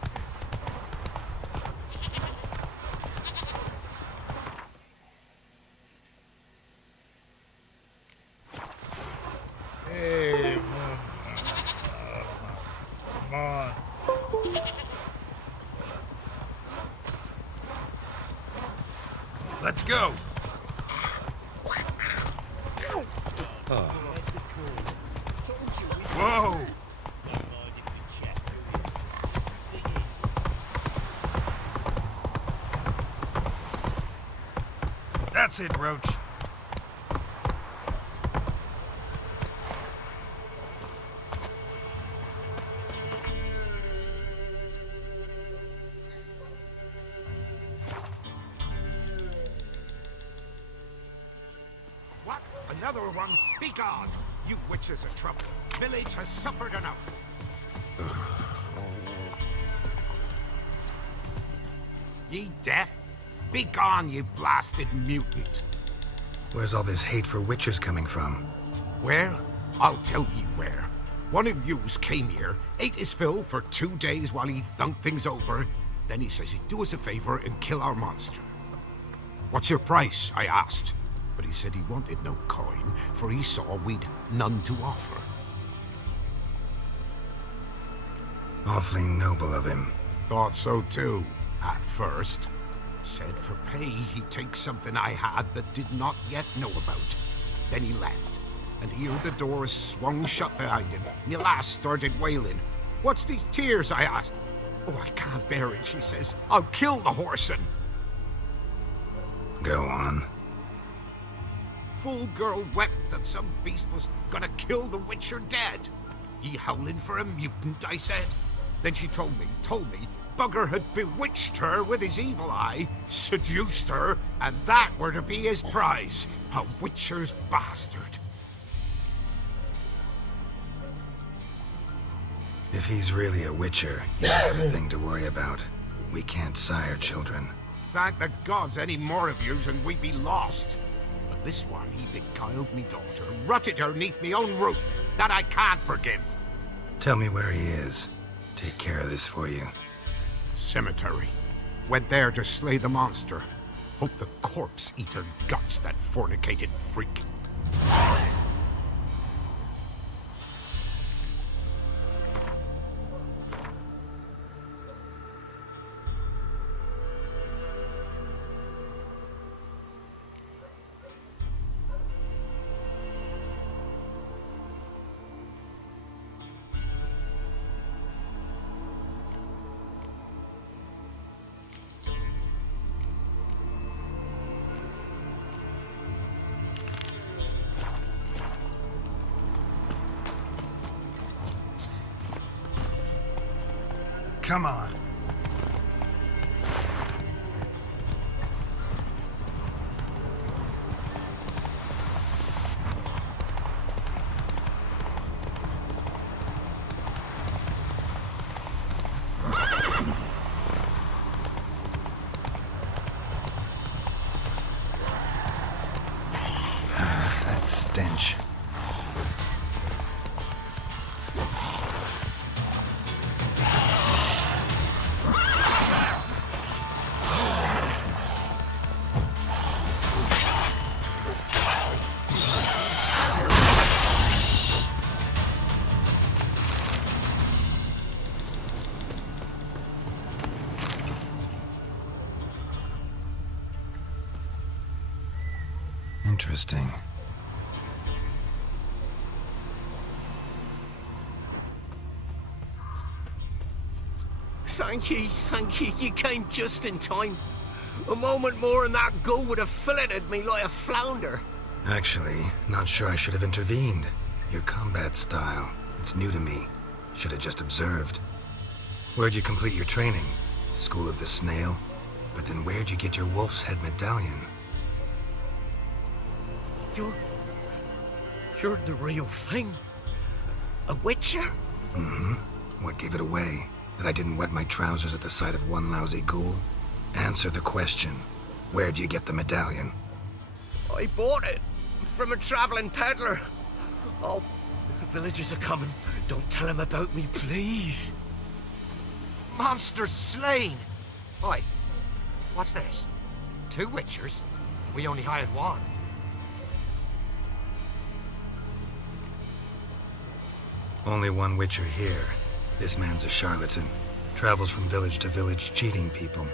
Let's go. Whoa! That's it, Roach. What? Another one? Be gone! You witches of trouble. Village has suffered enough. Ye deaf? Be gone, you blasted mutant. Where's all this hate for witchers coming from? Where? I'll tell ye where. One of yous came here, ate his fill for 2 days while he thunked things over. Then he says he'd do us a favor and kill our monster. What's your price? I asked. But he said he wanted no coin, for he saw we'd none to offer. Awfully noble of him. Thought so too, at first. Said for pay he'd take something I had that did not yet know about. Then he left, and here the doors swung shut behind him. My lass started wailing. What's these tears? I asked. Oh, I can't bear it, she says. I'll kill the whoreson. Go on. Full girl wept that some beast was gonna kill the witcher dead. Ye howling for a mutant, I said. Then she told me, Bugger had bewitched her with his evil eye, seduced her, and that were to be his prize. A witcher's bastard. If he's really a witcher, you don't have a thing to worry about. We can't sire children. Thank the gods any more of yous and we'd be lost. But this one, he beguiled me daughter, rutted her neath me own roof. That I can't forgive. Tell me where he is. Take care of this for you. Cemetery. Went there to slay the monster. Hope the corpse eat her guts, that fornicated freak. Come on. That stench. Interesting. Thank you. You came just in time. A moment more and that gull would have filleted me like a flounder. Actually, not sure I should have intervened. Your combat style, it's new to me. Should have just observed. Where'd you complete your training? School of the Snail? But then where'd you get your wolf's head medallion? You're the real thing. A witcher? Mm-hmm. What gave it away? That I didn't wet my trousers at the sight of one lousy ghoul? Answer the question. Where'd you get the medallion? I bought it from a traveling peddler. Oh, the villagers are coming. Don't tell them about me, please. Monster slain! Oi, what's this? 2 witchers? We only hired one. Only one witcher here. This man's a charlatan. Travels from village to village cheating people.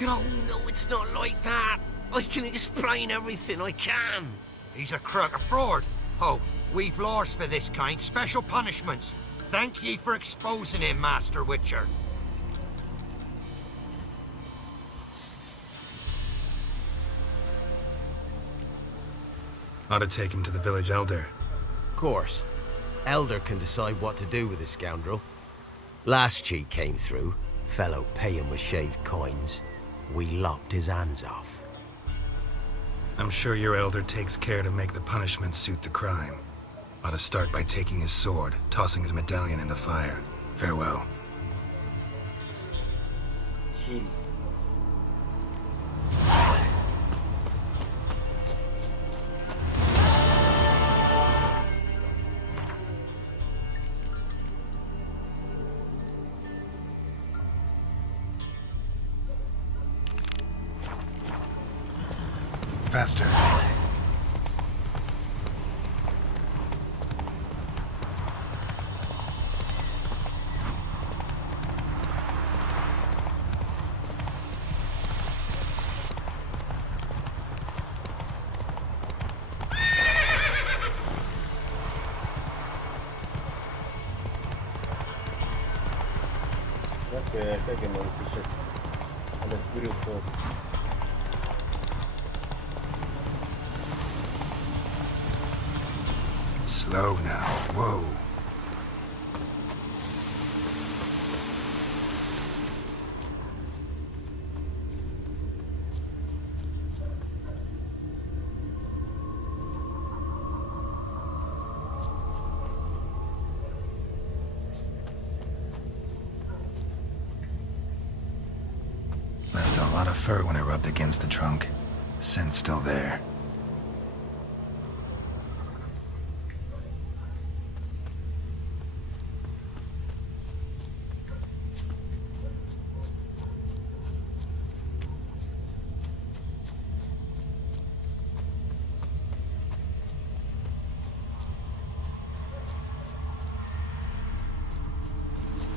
No, it's not like that. I can explain everything I can. He's a crook, a fraud. Oh, we've laws for this kind, special punishments. Thank ye for exposing him, Master Witcher. Ought to take him to the village elder. Of course. Elder can decide what to do with the scoundrel. Last cheat came through, fellow paying with shaved coins. We lopped his hands off. I'm sure your elder takes care to make the punishment suit the crime. Ought to start by taking his sword, tossing his medallion in the fire. Farewell. Faster. No se deja que mancilles a los brujos. Slow now. Whoa. Left a lot of fur when I rubbed against the trunk. Scent's still there.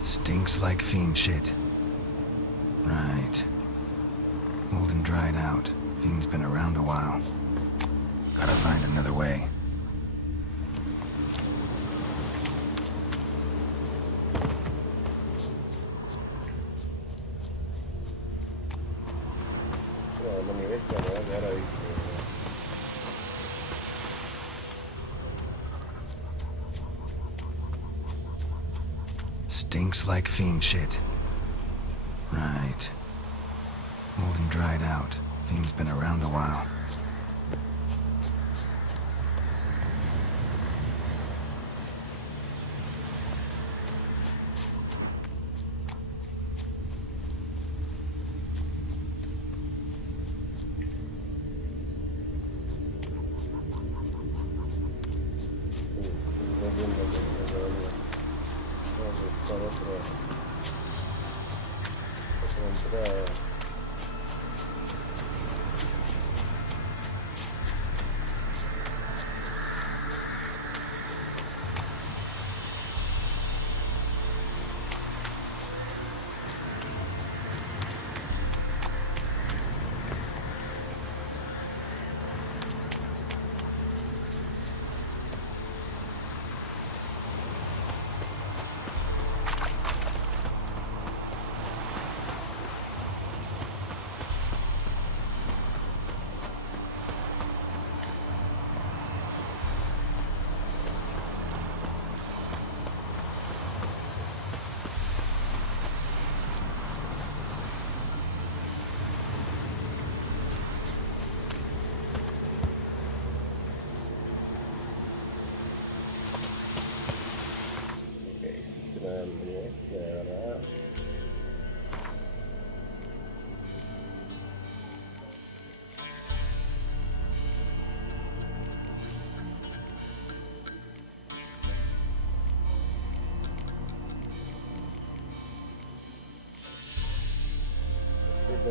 Stinks like fiend shit. Right. Old and dried out. Fiend's been around a while. Gotta find another way. Stinks like fiend shit. Right. Old and dried out. Fiend's been around a while.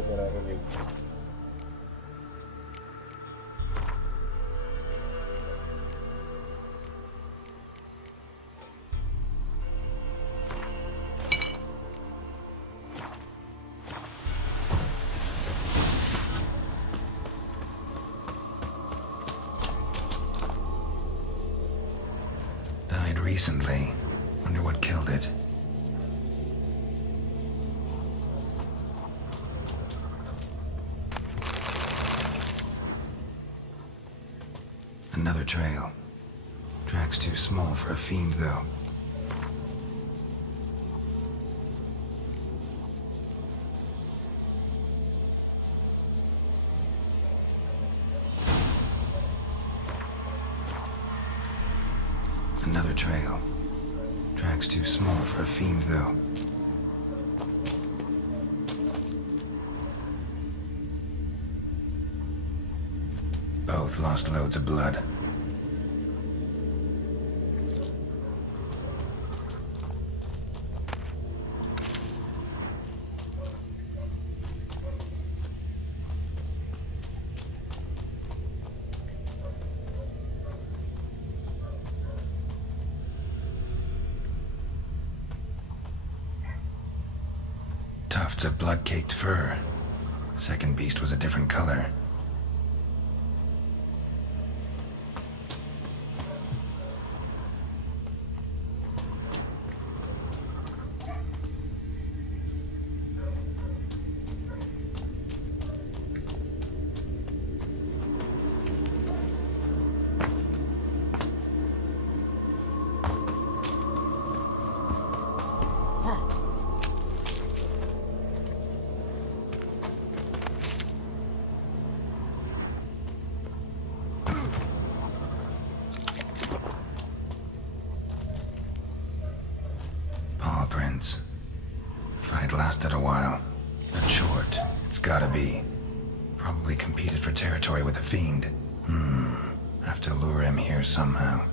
Para review. recently. Wonder what killed it. Another trail. Track's too small for a fiend, though. Another trail. Track's too small for a fiend, though. Both lost loads of blood. Tufts of blood-caked fur. Second beast was a different color. Paw prints. Fight lasted a while. Not short, it's gotta be. Probably competed for territory with a fiend. Have to lure him here somehow.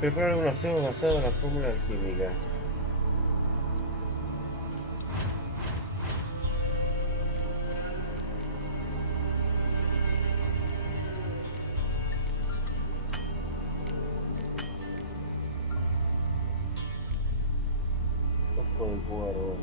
Prepara un aseo basado en la fórmula alquímica. Ojo de cuervo.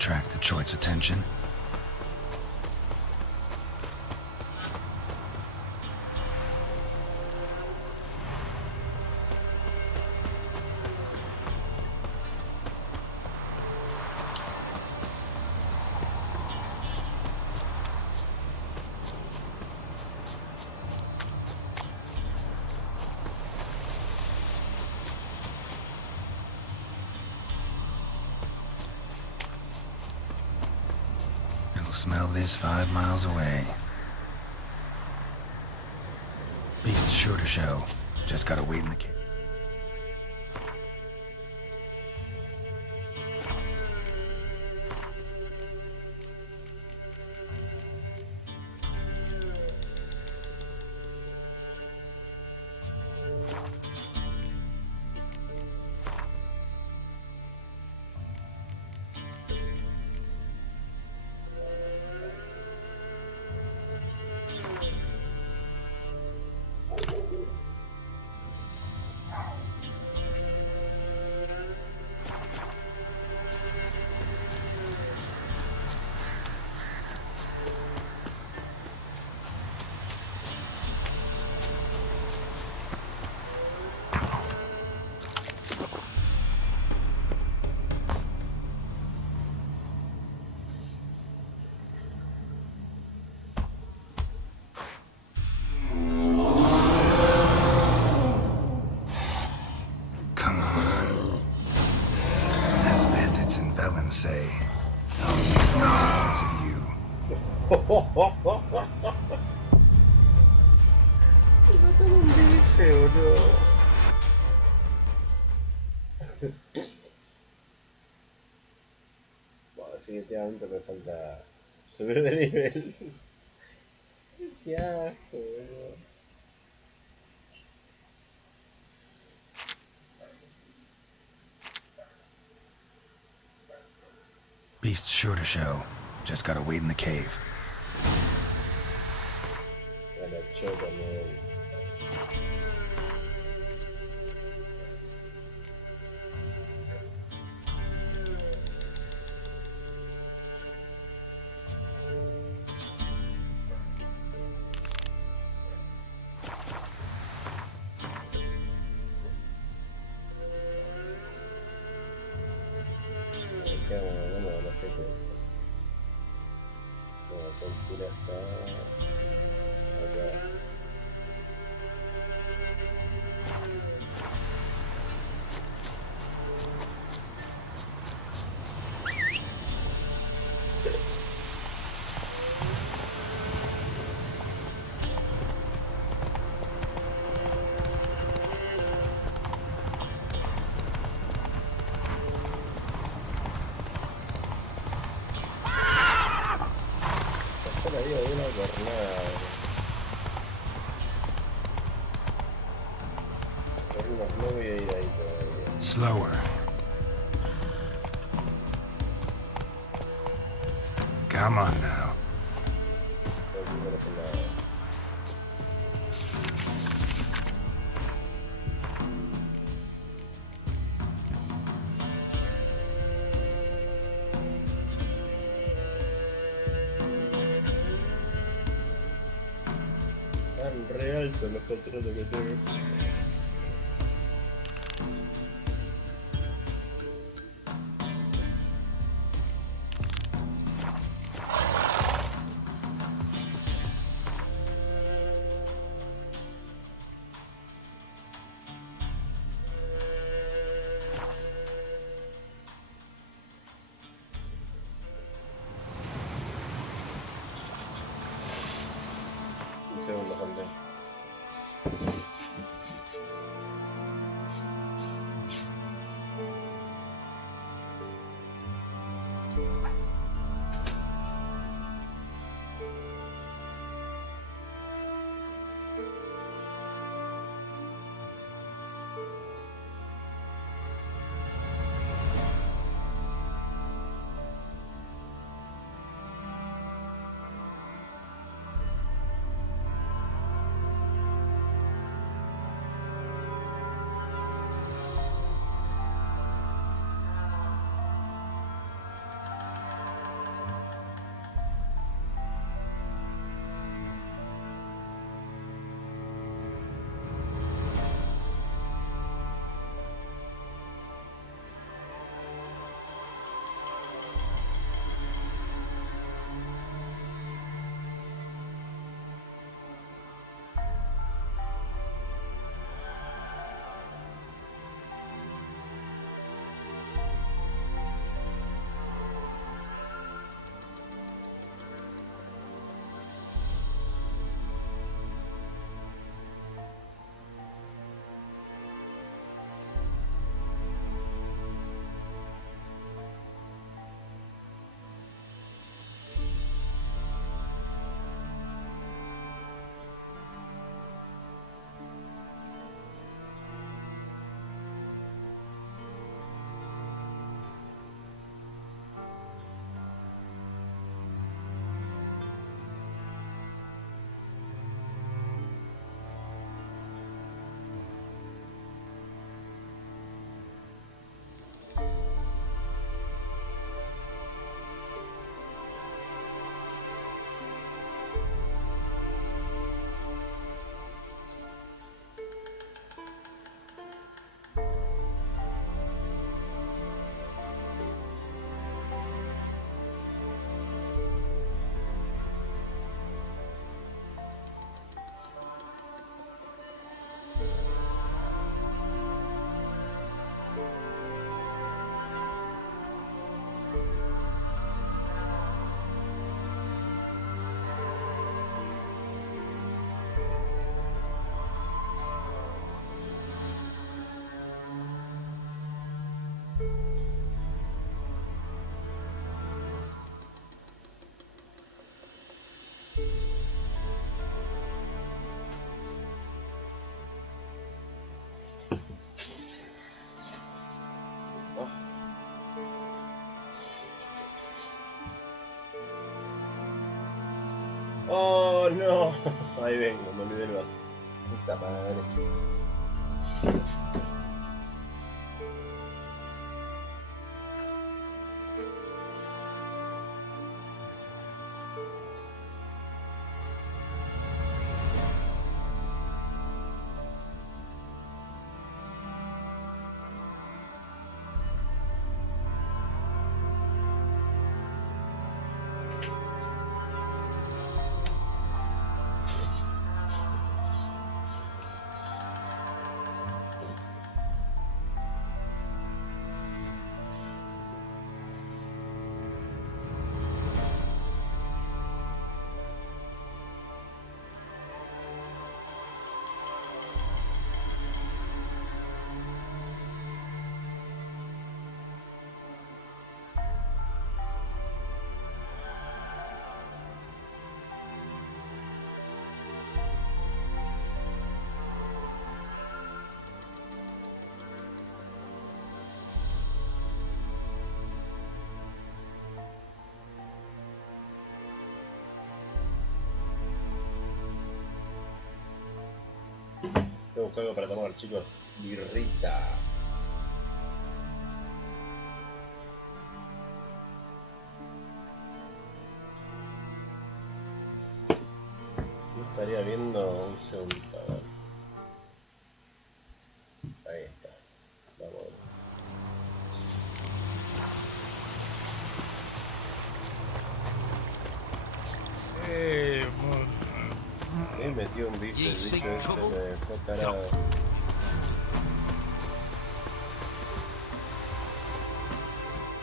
attract the Choit's attention. Smell this 5 miles away. Beast's sure to show. Just gotta wait in the cave. Say, I'll make millions of you. Bueno, definitivamente me falta subir de nivel. Qué asco, boludo. Beast's sure to show. Just gotta wait in the cave. Slower. Come on now. Tan re alto los controles que tengo. Un segundo, gente. Ahí vengo, me olvidé el vaso. Puta madre. Tengo que buscar algo para tomar, chicos. Birrita. Yo estaría viendo un segundito. A ver. Ahí está. Vamos. Me metió un bicho, el bicho este me dejó tarado.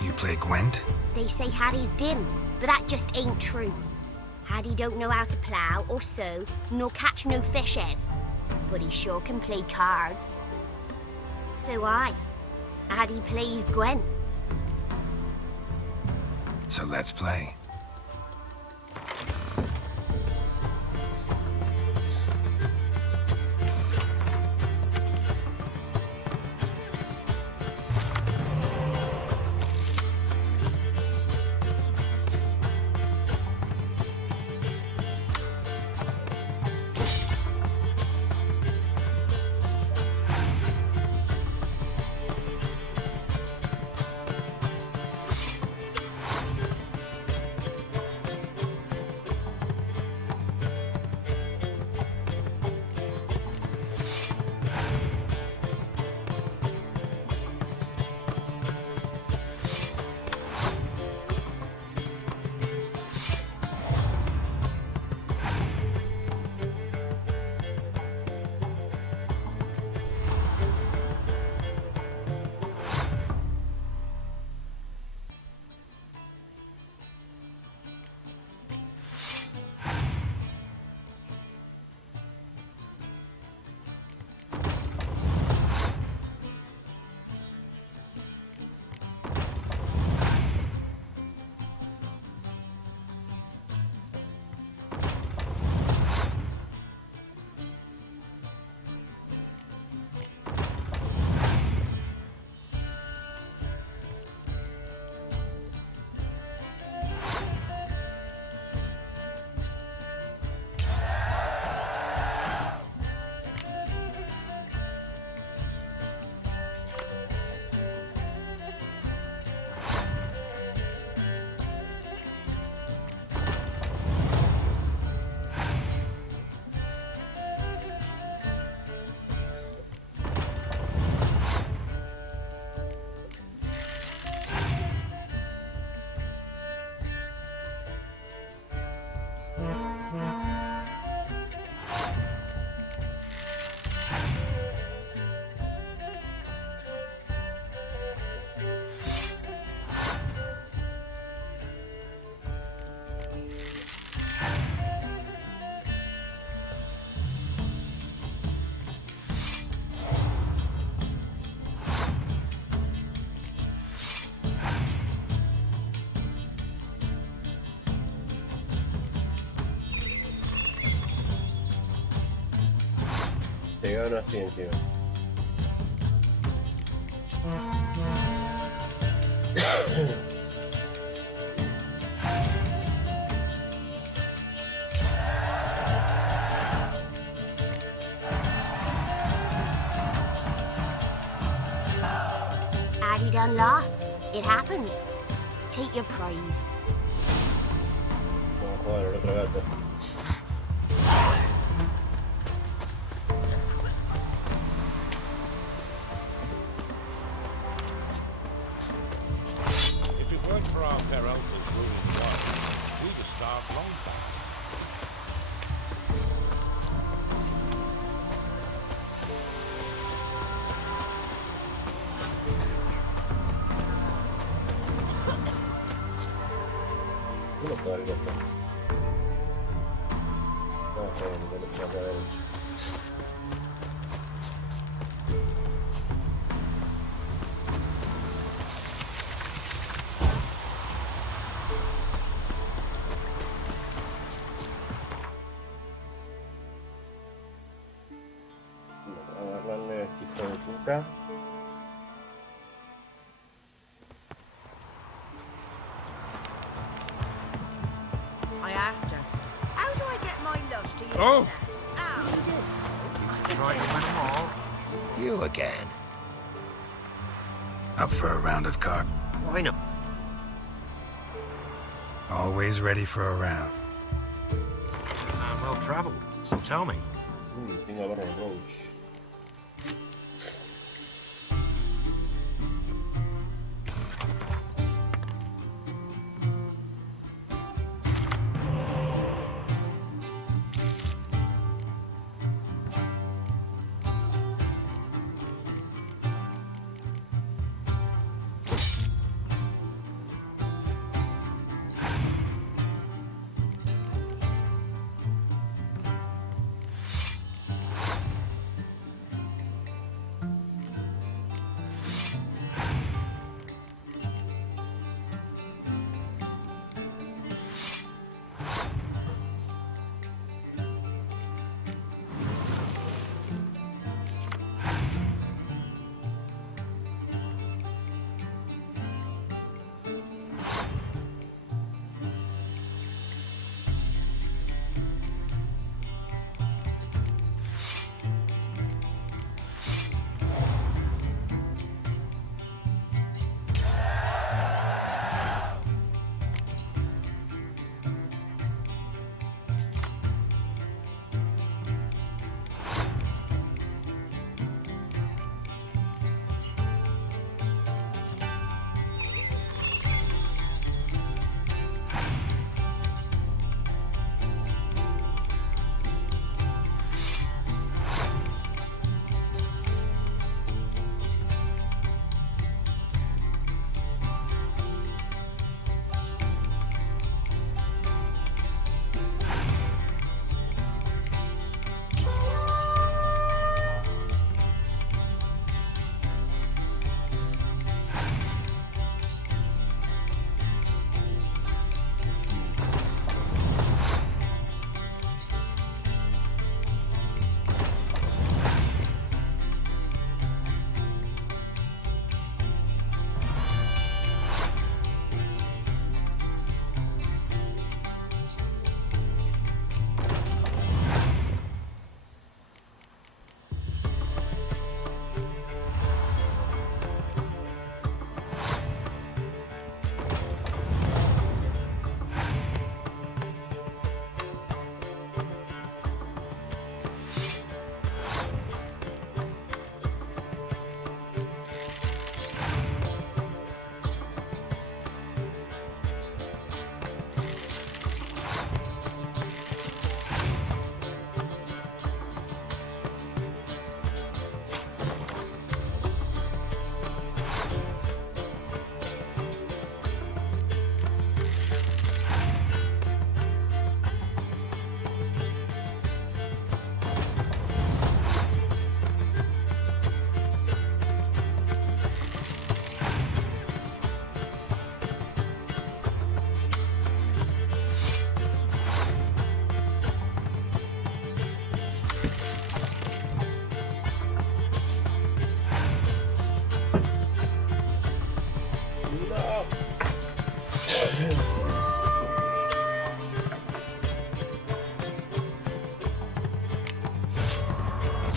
You play Gwent? They say Hattie's dim, but that just ain't true. Hattie don't know how to plough or sow, nor catch no fishes. But he sure can play cards. So Hattie plays Gwent. So let's play. Te gano así encima. done lost. It happens. Take your prize. Vamos a jugar al otro gato. If it weren't for our fair uncle's ruling wives, we'd have starved long past. ¿Dónde está el gato? No, está bien, dale, a la derecha. Agarrarle a este hijo de puta. I asked her, how do I get my lush to you? Oh! How you do? Try to win them all. You again. Up for a round of carp. Why not? Always ready for a round. I'm well travelled, so tell me. Tengo a Baron Roach.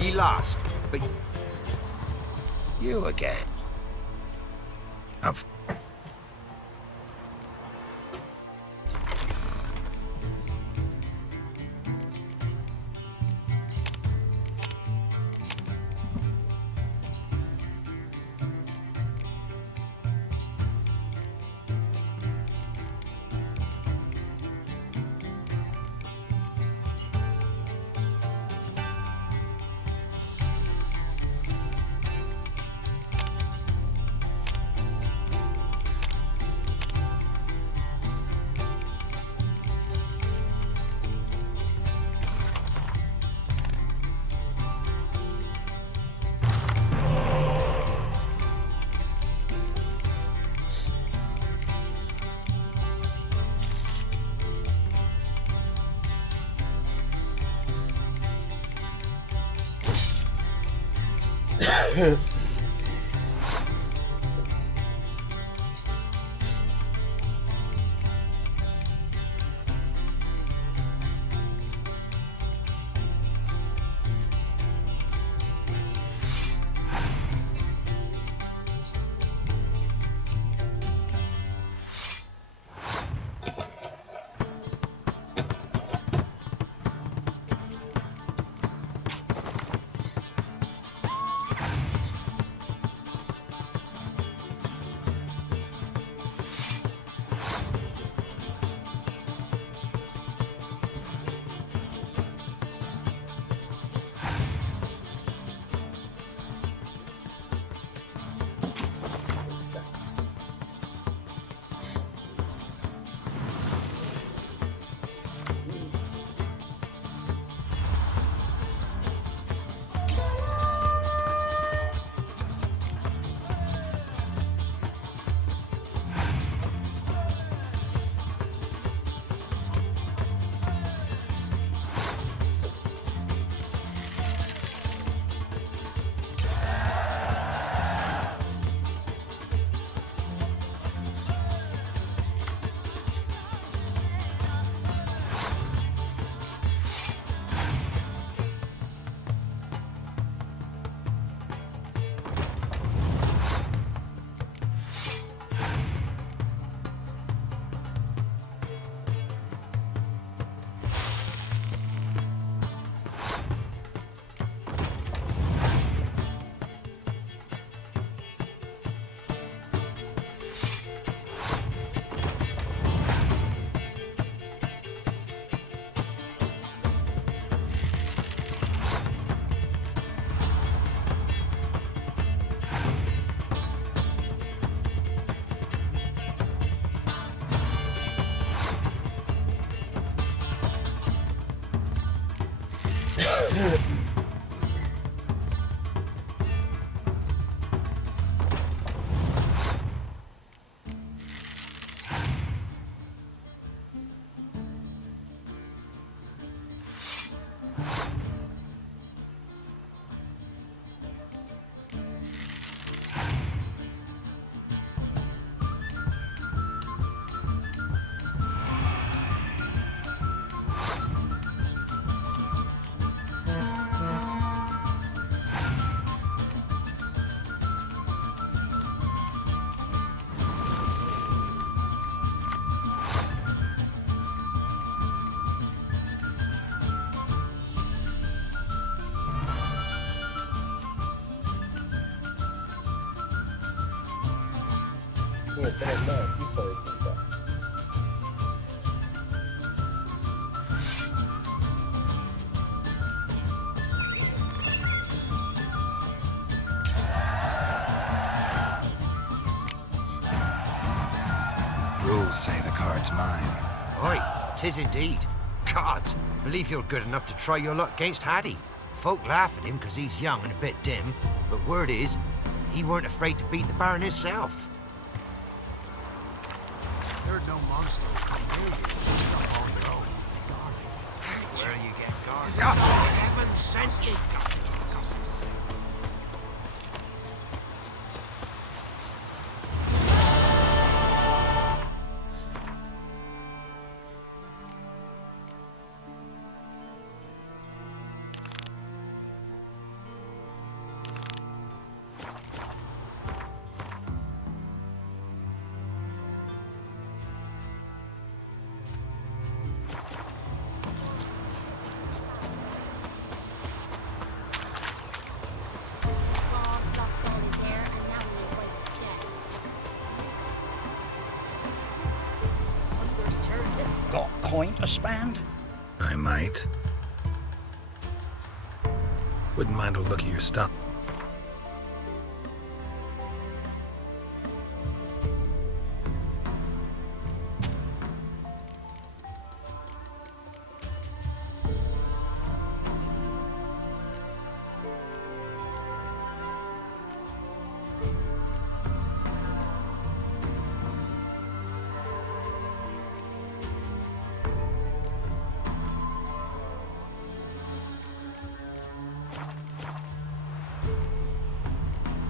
Ye lost, but you again. Up. Tiene 3 más, hijo de puta. Rules say the card's mine. Aye, 'tis indeed. Cards, believe you're good enough to try your luck against Hattie. Folk laugh at him because he's young and a bit dim, but word is, he weren't afraid to beat the Baron himself. You're no monster. I hear you. Stop on go. Where you get guards? Heaven sent you. coin to spend? I might. Wouldn't mind a look at your stuff.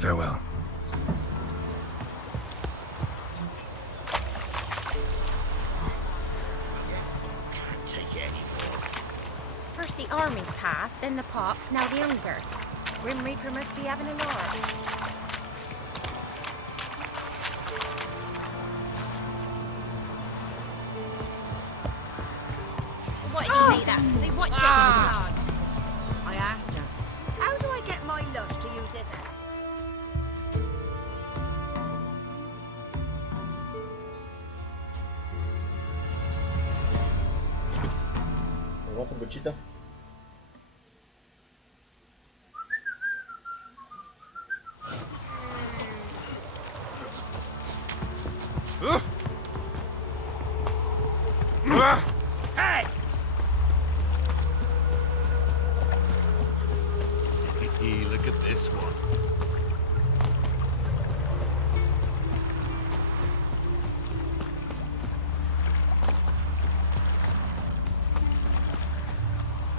Farewell. Can't take it anymore. First the armies passed, then the pox, now the hunger. Grim Reaper must be having a lark. What did you make that? What chicken? I asked her, how do I get my lush to use this? ¿Vamos a Puchita? Hey! Look at this one.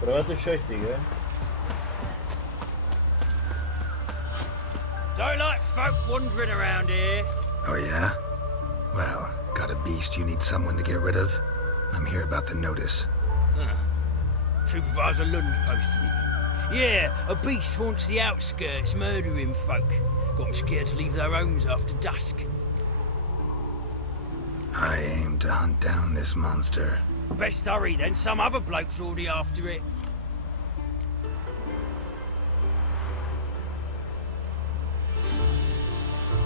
Probá tu joystick, Don't like folk wandering around here. Oh yeah? Well, got a beast you need someone to get rid of? I'm here about the notice. Supervisor Lund posted it. Yeah, a beast haunts the outskirts, murdering folk. Got them scared to leave their homes after dusk. I aim to hunt down this monster. Best hurry then, some other bloke's already after it.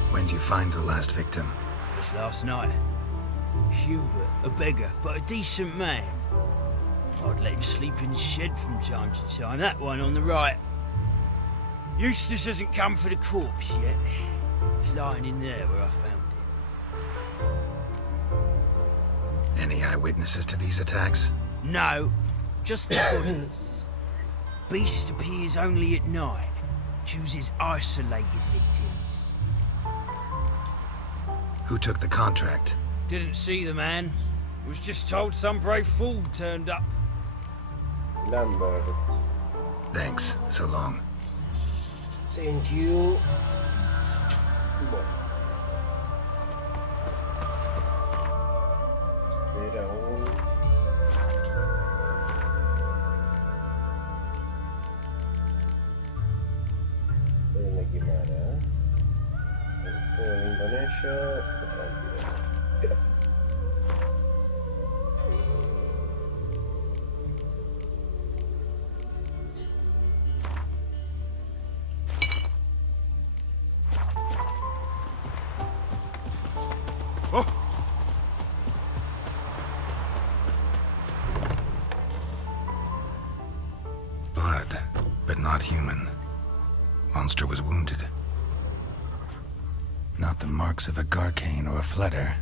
When do you find the last victim? Just last night. Hubert, a beggar, but a decent man. I'd let him sleep in the shed from time to time, that one on the right. Eustace hasn't come for the corpse yet. It's lying in there where I found it. Any eyewitnesses to these attacks? No, just the bodies. Beast appears only at night. Chooses isolated victims. Who took the contract? Didn't see the man. Was just told some brave fool turned up. Lambert. Thanks. So long. Thank you. Bueno. Era un... Una quimara. El fuego de Indonesia. Blood, but not human. Monster was wounded. Not the marks of a Garcane or a Fletter.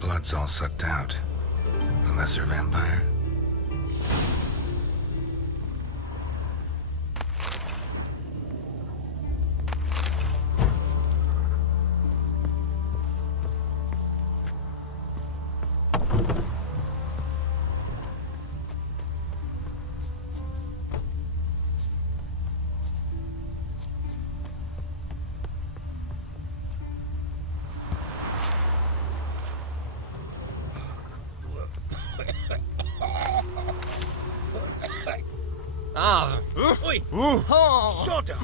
Blood's all sucked out. A lesser vampire. Oi! Oh. Shut up!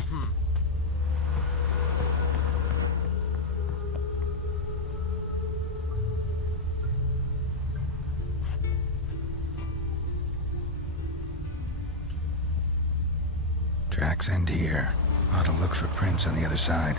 Tracks end here. Ought to look for prints on the other side.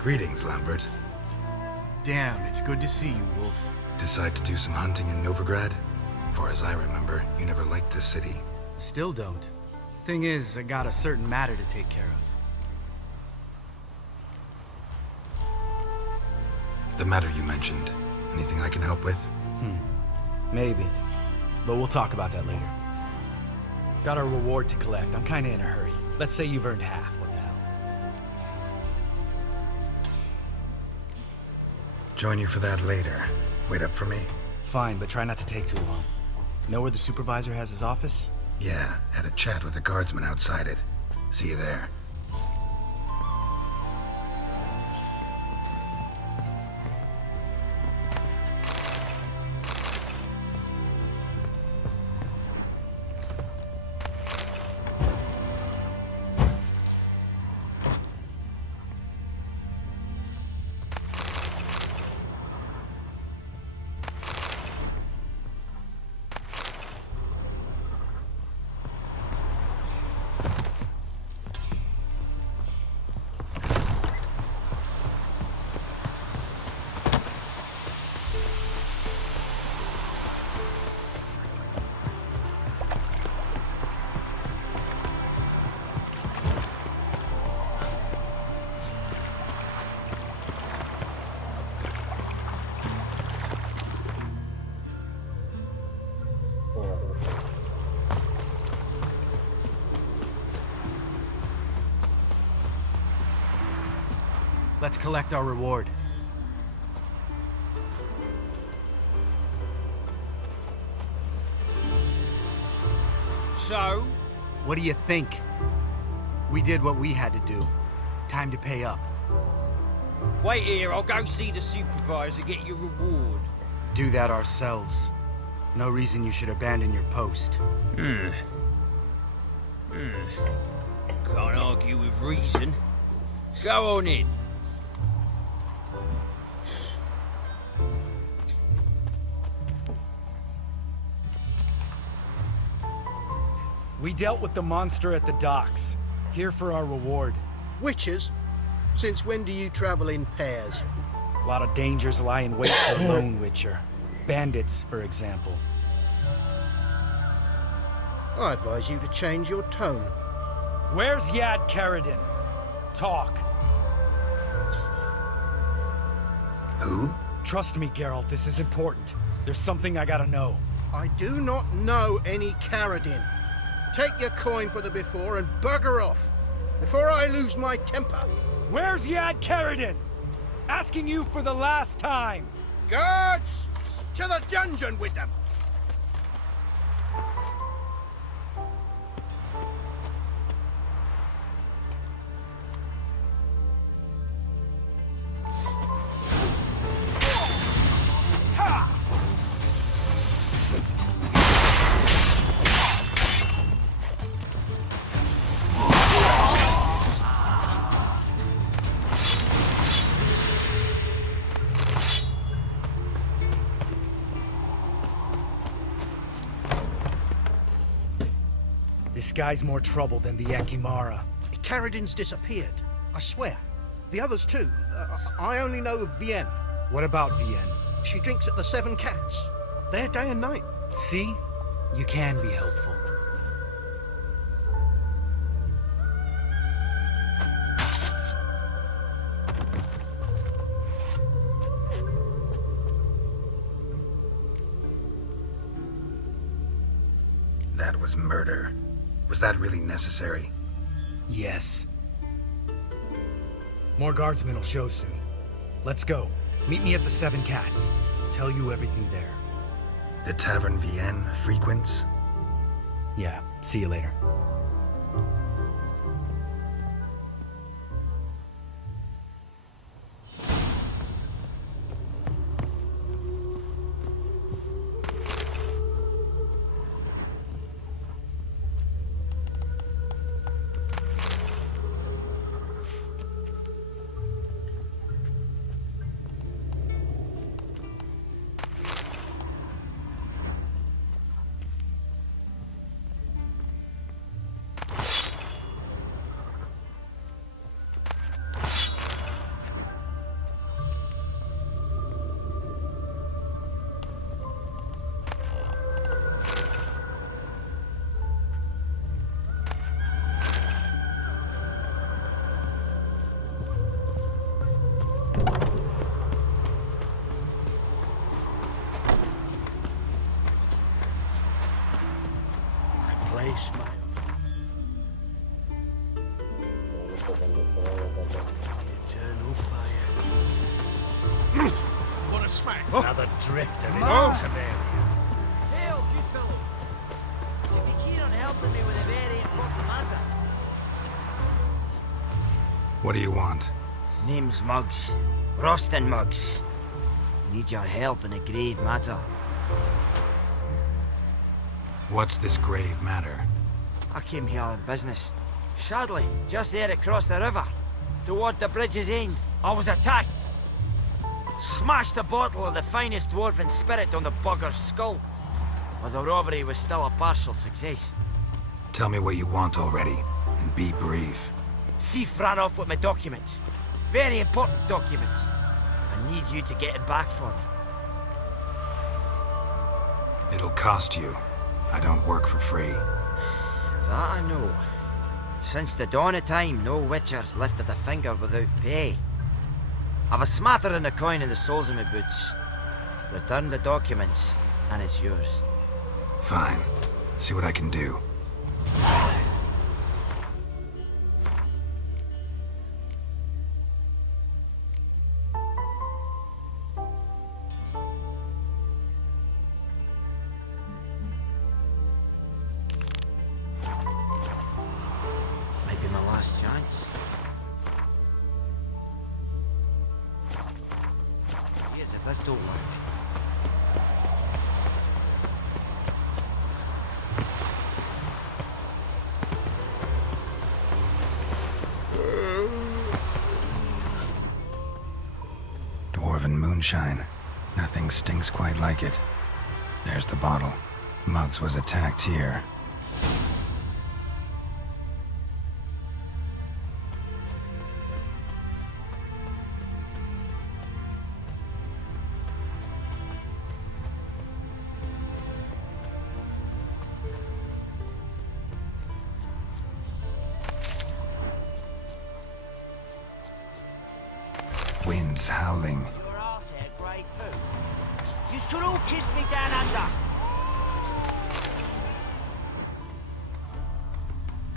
Greetings, Lambert. Damn, it's good to see you, Wolf. Decide to do some hunting in Novigrad? Far as I remember, you never liked the city. Still don't. Thing is, I got a certain matter to take care of. The matter you mentioned. Anything I can help with? Maybe. But we'll talk about that later. Got a reward to collect. I'm kinda in a hurry. Let's say you've earned half. What the hell? Join you for that later. Wait up for me? Fine, but try not to take too long. Know where the supervisor has his office? Yeah, had a chat with the guardsman outside it. See you there. Let's collect our reward. So? What do you think? We did what we had to do. Time to pay up. Wait here, I'll go see the supervisor, get your reward. Do that ourselves. No reason you should abandon your post. Can't argue with reason. Go on in. We dealt with the monster at the docks. Here for our reward. Witches? Since when do you travel in pairs? A lot of dangers lie in wait for a lone witcher. Bandits, for example. I advise you to change your tone. Where's Yad Karadin? Talk. Who? Trust me, Geralt, this is important. There's something I gotta know. I do not know any Karadin. Take your coin for the before and bugger off, before I lose my temper. Where's Yad Karadin? Asking you for the last time. Guards! To the dungeon with them! This guy's more trouble than the Ekimara. Karadin's disappeared, I swear. The others too. I only know of Vienne. What about Vienne? She drinks at the Seven Cats. There day and night. See? You can be helpful. That was murder. Was that really necessary? Yes. More guardsmen will show soon. Let's go. Meet me at the Seven Cats. Tell you everything there. The Tavern Vienne frequents? Yeah, see you later. Eternal fire. What a smack! Another drifter in Oh. Ultimaria. Hail, good fellow. Would you be keen on helping me with a very important matter? What do you want? Name's Muggs. Rostin Muggs. Need your help in a grave matter. What's this grave matter? I came here on business. Sadly, just there across the river, toward the bridge's end, I was attacked. Smashed a bottle of the finest dwarven spirit on the bugger's skull. But the robbery was still a partial success. Tell me what you want already, and be brief. Thief ran off with my documents. Very important documents. I need you to get him back for me. It'll cost you. I don't work for free. That I know. Since the dawn of time, no witcher's lifted a finger without pay. I've a smattering of coin in the soles of my boots. Return the documents, and it's yours. Fine. See what I can do. Might be my last chance. Here's if this don't work. Dwarven moonshine. Nothing stinks quite like it. There's the bottle. Muggs was attacked here. winds howling. Your arsehead grey too. You could all kiss me down under.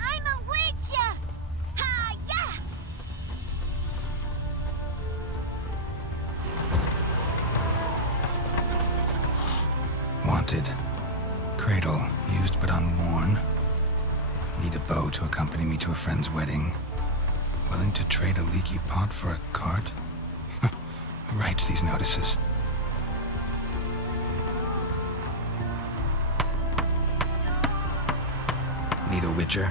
I'm a witcher! Ha, yeah! Wanted. Cradle, used but unworn. Need a bow to accompany me to a friend's wedding. Willing to trade a leaky pot for a cart? Who writes these notices? Need a witcher?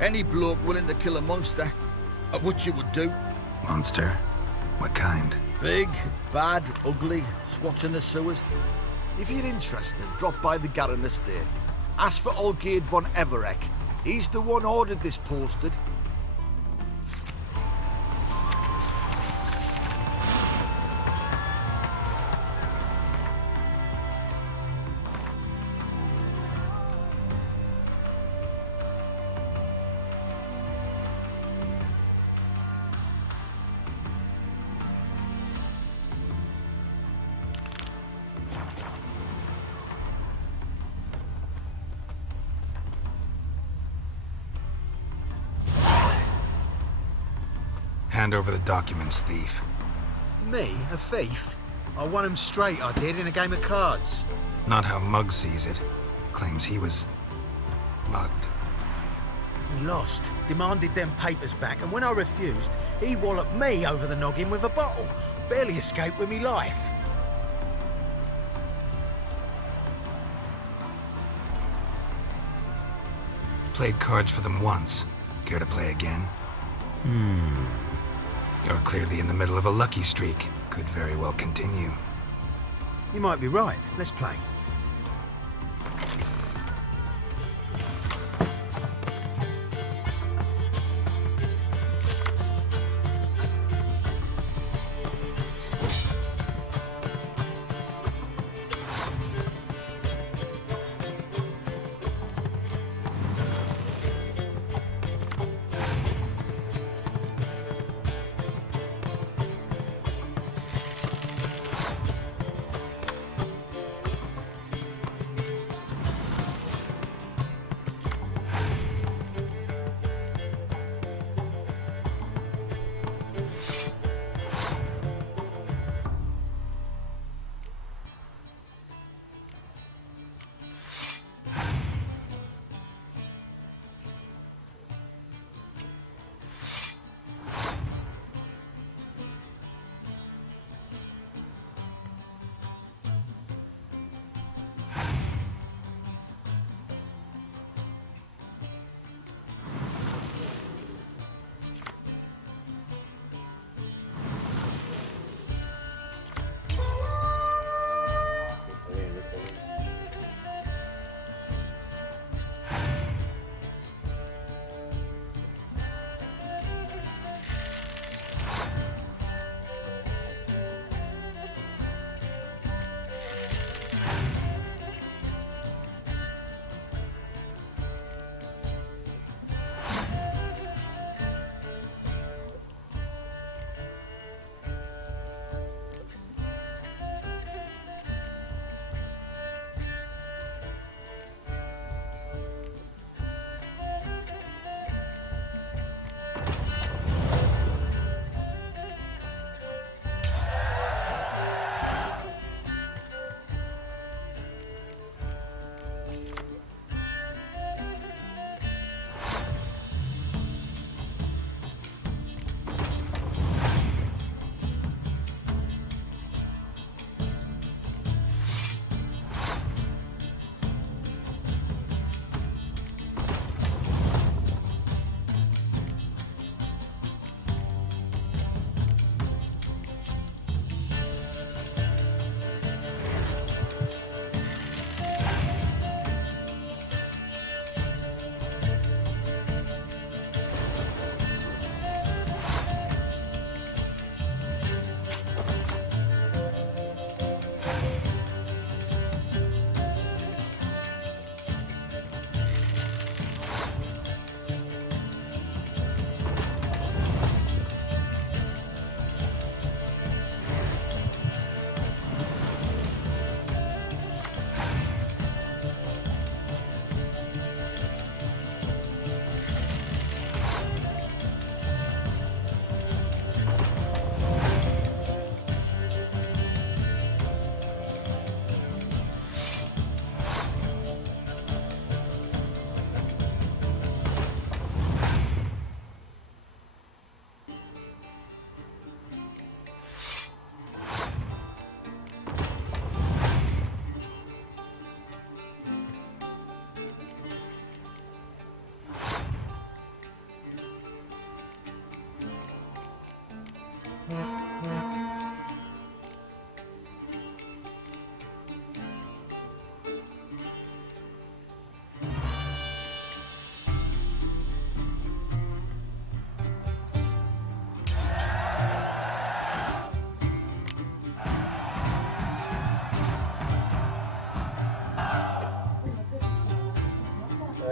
Any bloke willing to kill a monster, a witcher would do. Monster? What kind? Big, bad, ugly, squats in the sewers. If you're interested, drop by the Garren estate. Ask for Olgierd von Everek. He's the one ordered this posted. Hand over the documents, thief. Me? A thief? I won him straight, I did, in a game of cards. Not how Mugg sees it. Claims he was mugged. He lost, demanded them papers back, and when I refused, he walloped me over the noggin with a bottle. Barely escaped with me life. Played cards for them once. Care to play again? You're clearly in the middle of a lucky streak. Could very well continue. You might be right. Let's play.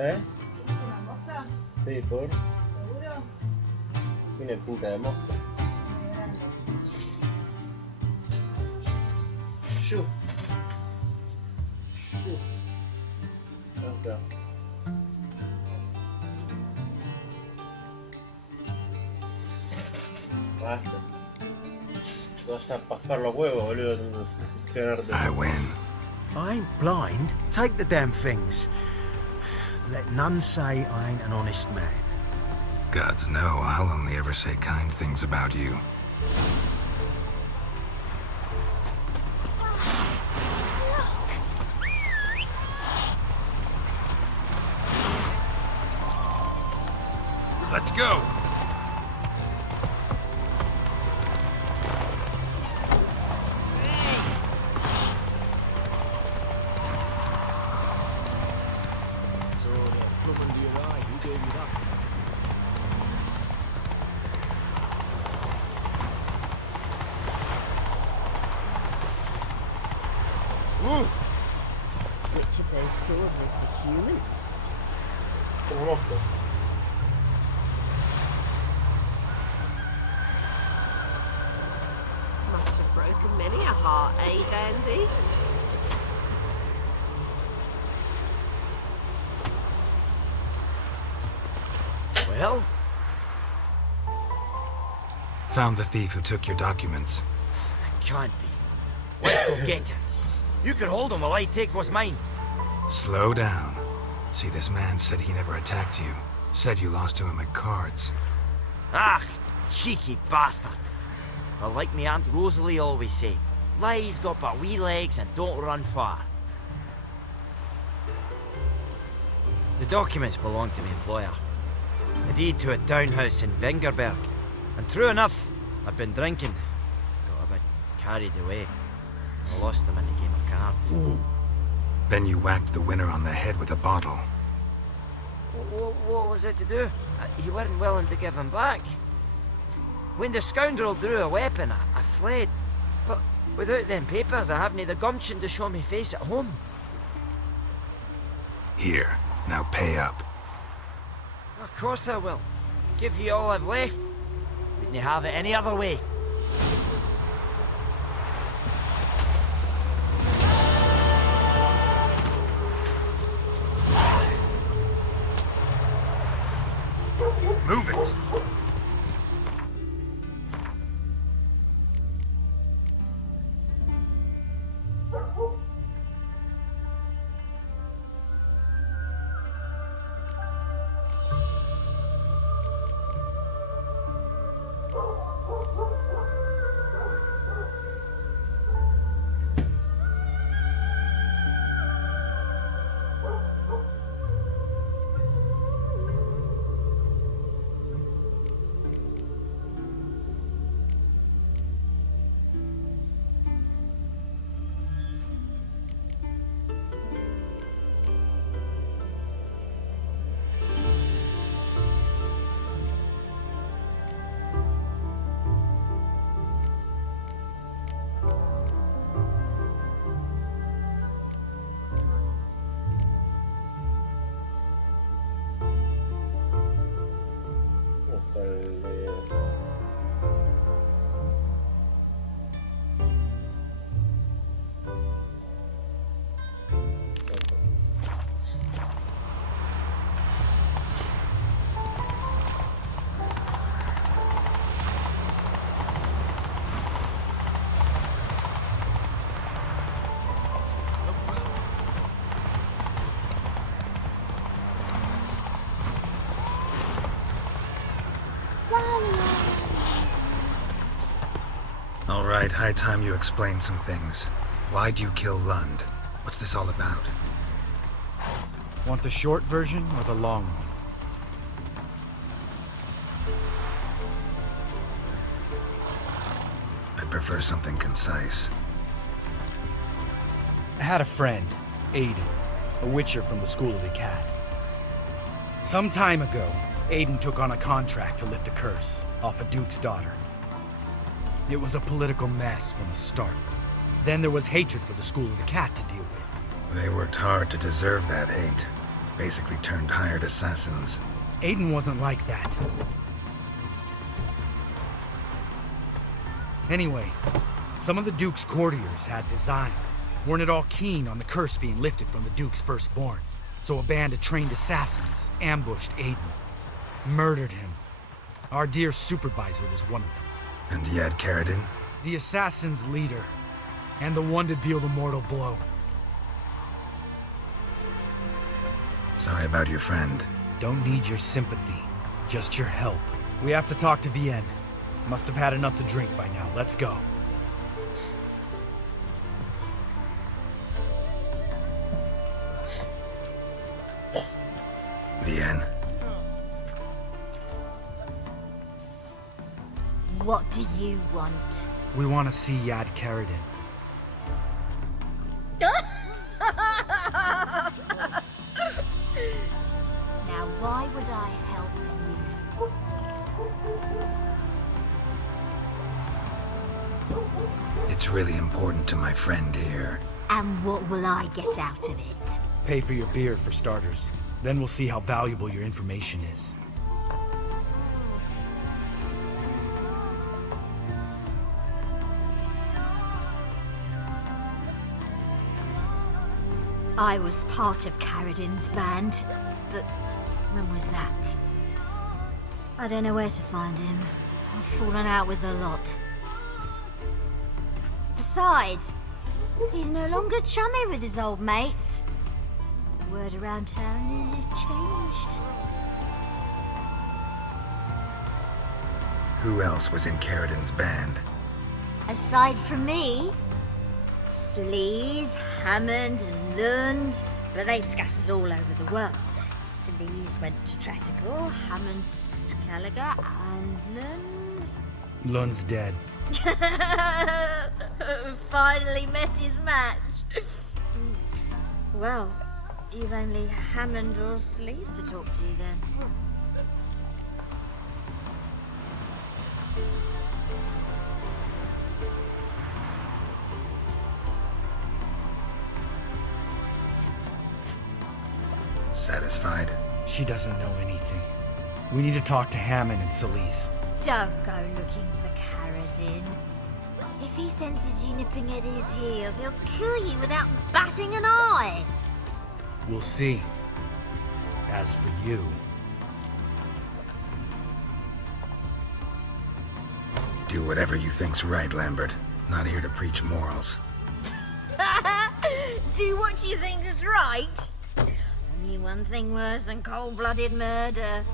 ¿Eh? Sí, por. Tiene pinta de mosca. Shoo. Shoo. Acá. Basta. Vas a pasar los huevos, boludo. I win. I ain't blind. Take the damn things. Let none say I ain't an honest man. Gods know I'll only ever say kind things about you. Let's go! So, plum under your eye, who gave you that? Which of those swords is for humans? Must have broken many a heart, eh, Dandy? Well? Found the thief who took your documents. Can't be. Let's go get him. You can hold him while I take what's mine. Slow down. See, this man said he never attacked you. Said you lost to him at cards. Ah, cheeky bastard. But like me Aunt Rosalie always said, lies got but wee legs and don't run far. The documents belong to my employer. A deed to a townhouse in Vingerberg. And true enough, I've been drinking. Got a bit carried away. I lost them in a game of cards. Then you whacked the winner on the head with a bottle. What was it to do? You weren't willing to give him back. When the scoundrel drew a weapon, I fled. But without them papers, I haven't the gumption to show me face at home. Here, now pay up. Of course I will. Give you all I've left. Wouldn't you have it any other way? Move it! All right, high time you explain some things. Why'd you kill Lund? What's this all about? Want the short version or the long one? I'd prefer something concise. I had a friend, Aiden, a witcher from the School of the Cat. Some time ago, Aiden took on a contract to lift a curse off a duke's daughter. It was a political mess from the start. Then there was hatred for the School of the Cat to deal with. They worked hard to deserve that hate. Basically turned hired assassins. Aiden wasn't like that. Anyway, some of the Duke's courtiers had designs. Weren't at all keen on the curse being lifted from the Duke's firstborn. So a band of trained assassins ambushed Aiden. Murdered him. Our dear supervisor was one of them. And Yad Karadin? The assassin's leader. And the one to deal the mortal blow. Sorry about your friend. Don't need your sympathy. Just your help. We have to talk to Vienne. Must have had enough to drink by now. Let's go. Vienne. What do you want? We want to see Yad Karadin. Now, why would I help you? It's really important to my friend here. And what will I get out of it? Pay for your beer, for starters. Then we'll see how valuable your information is. I was part of Karadin's band, but when was that? I don't know where to find him. I've fallen out with the lot. Besides, he's no longer chummy with his old mates. The word around town is he's changed. Who else was in Karadin's band? Aside from me, Sleaze, Hammond and Lund, but they've scattered all over the world. Sleaze went to Tretogor, Hammond to Skellige, and Lund... Lund's dead. Finally met his match. Well, you've only Hammond or Sleaze to talk to then. Satisfied? She doesn't know anything. We need to talk to Hammond and Sleaze. Don't go looking for Karadin. If he senses you nipping at his heels, he'll kill you without batting an eye. We'll see. As for you... Do whatever you think's right, Lambert. Not here to preach morals. Do what you think is right. Only one thing worse than cold-blooded murder.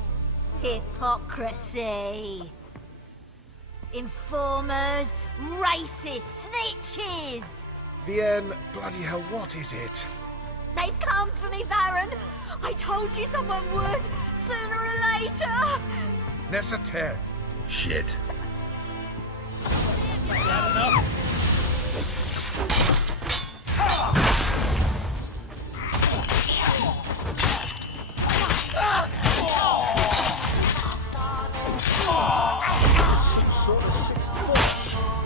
Hypocrisy. Informers, racists, snitches. Vienne, bloody hell, what is it? They've come for me, Baron. I told you someone would, sooner or later. Necessaire. Shit. Some sort of sick bullshit.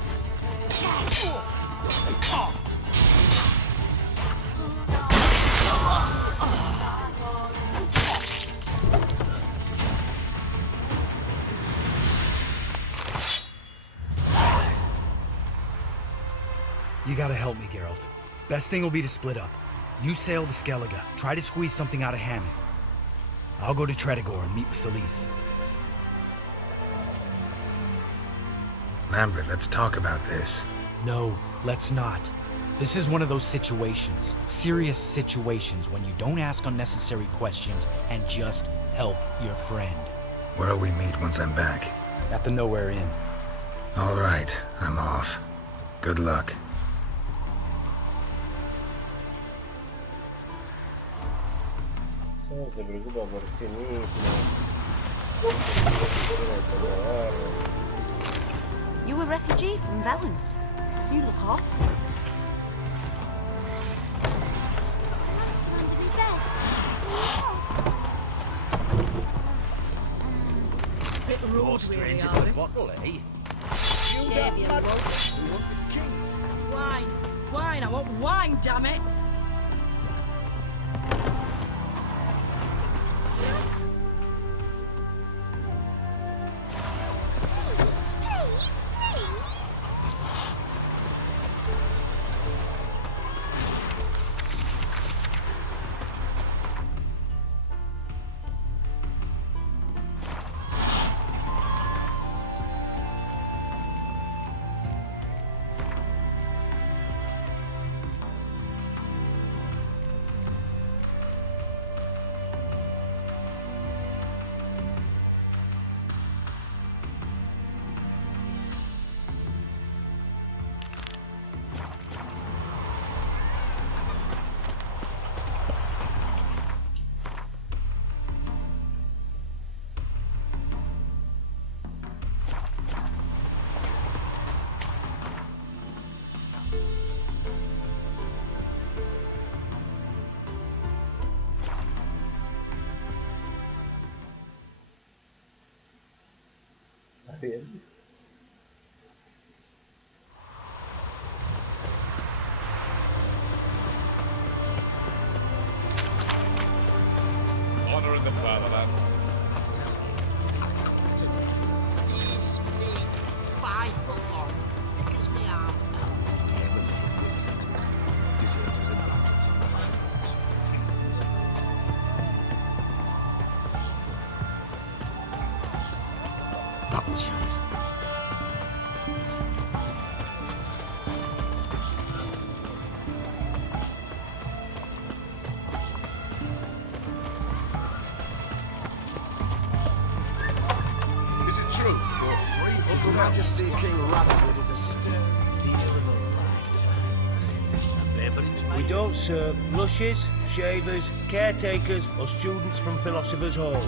You gotta help me, Geralt. Best thing will be to split up. You sail to Skellige, try to squeeze something out of Hammond. I'll go to Tretogor and meet with Sleaze. Lambert, let's talk about this. No, let's not. This is one of those situations, serious situations, when you don't ask unnecessary questions and just help your friend. Where'll we meet once I'm back? At the Nowhere Inn. All right, I'm off. Good luck. No se preocupa por sí mismo. You a refugee from Velen? You look awful. Monster under me bed. Bit rude, More strange really, at are the you? bottle, eh? You got mad. We want the keys. Wine. Wine. I want wine, damn it. bien. Honor in the fatherland. Yes, me. 5 foot long. Thick as me arm. Never made Wilford. Deserters and bandits on the highways. Double shots. Is it true? Your 3 His Majesty King Radford is a stern deal of a light. We don't serve lushes, shavers, caretakers, or students from Philosopher's Hall.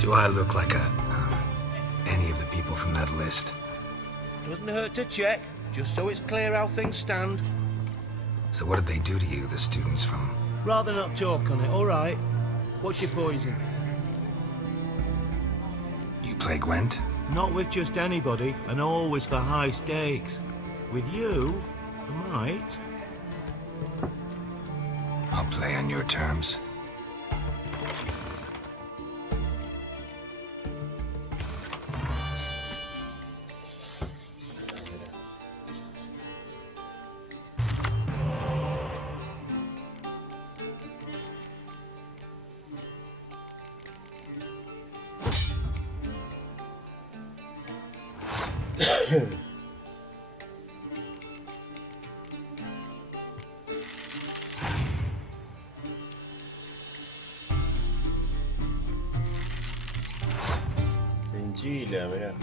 Do I look like any of the people from that list? Doesn't hurt to check, just so it's clear how things stand. So what did they do to you, the students from... Rather not talk on it, all right? What's your poison? You play Gwent? Not with just anybody, and always for high stakes. With you, I might. I'll play on your terms. Chile, mirá.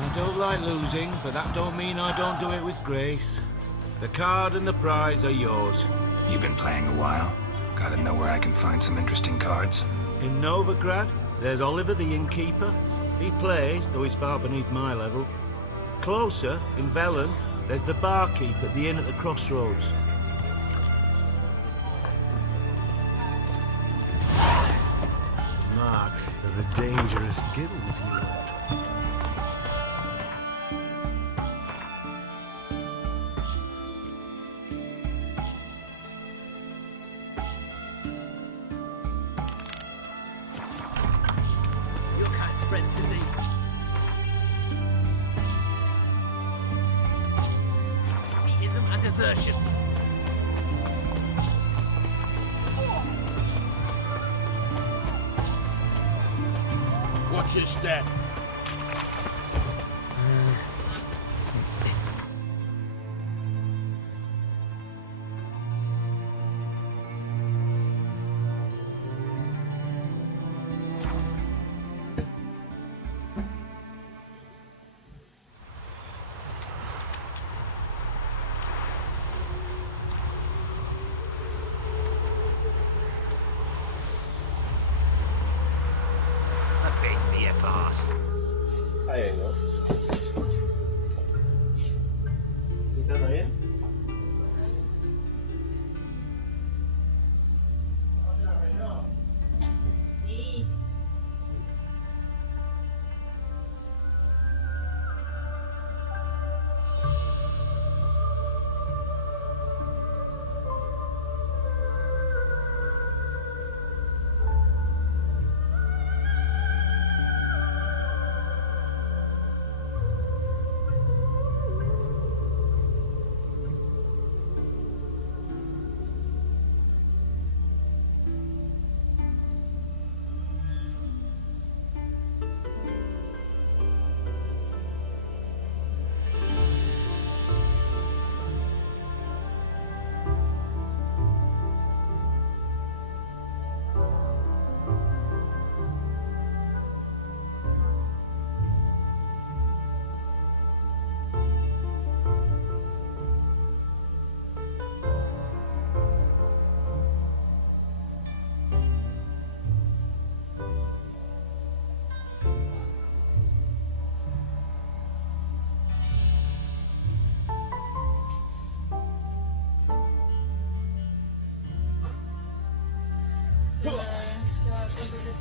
I don't like losing, but that don't mean I don't do it with grace. The card and the prize are yours. You've been playing a while. Gotta know where I can find some interesting cards. In Novigrad, there's Oliver the innkeeper. He plays, though he's far beneath my level. Closer, in Velen, there's the barkeep at the inn at the crossroads. Mark of a dangerous guild, you know. spreads disease. Atheism and desertion. Watch your step. Ahí vengo. ¿Estás bien?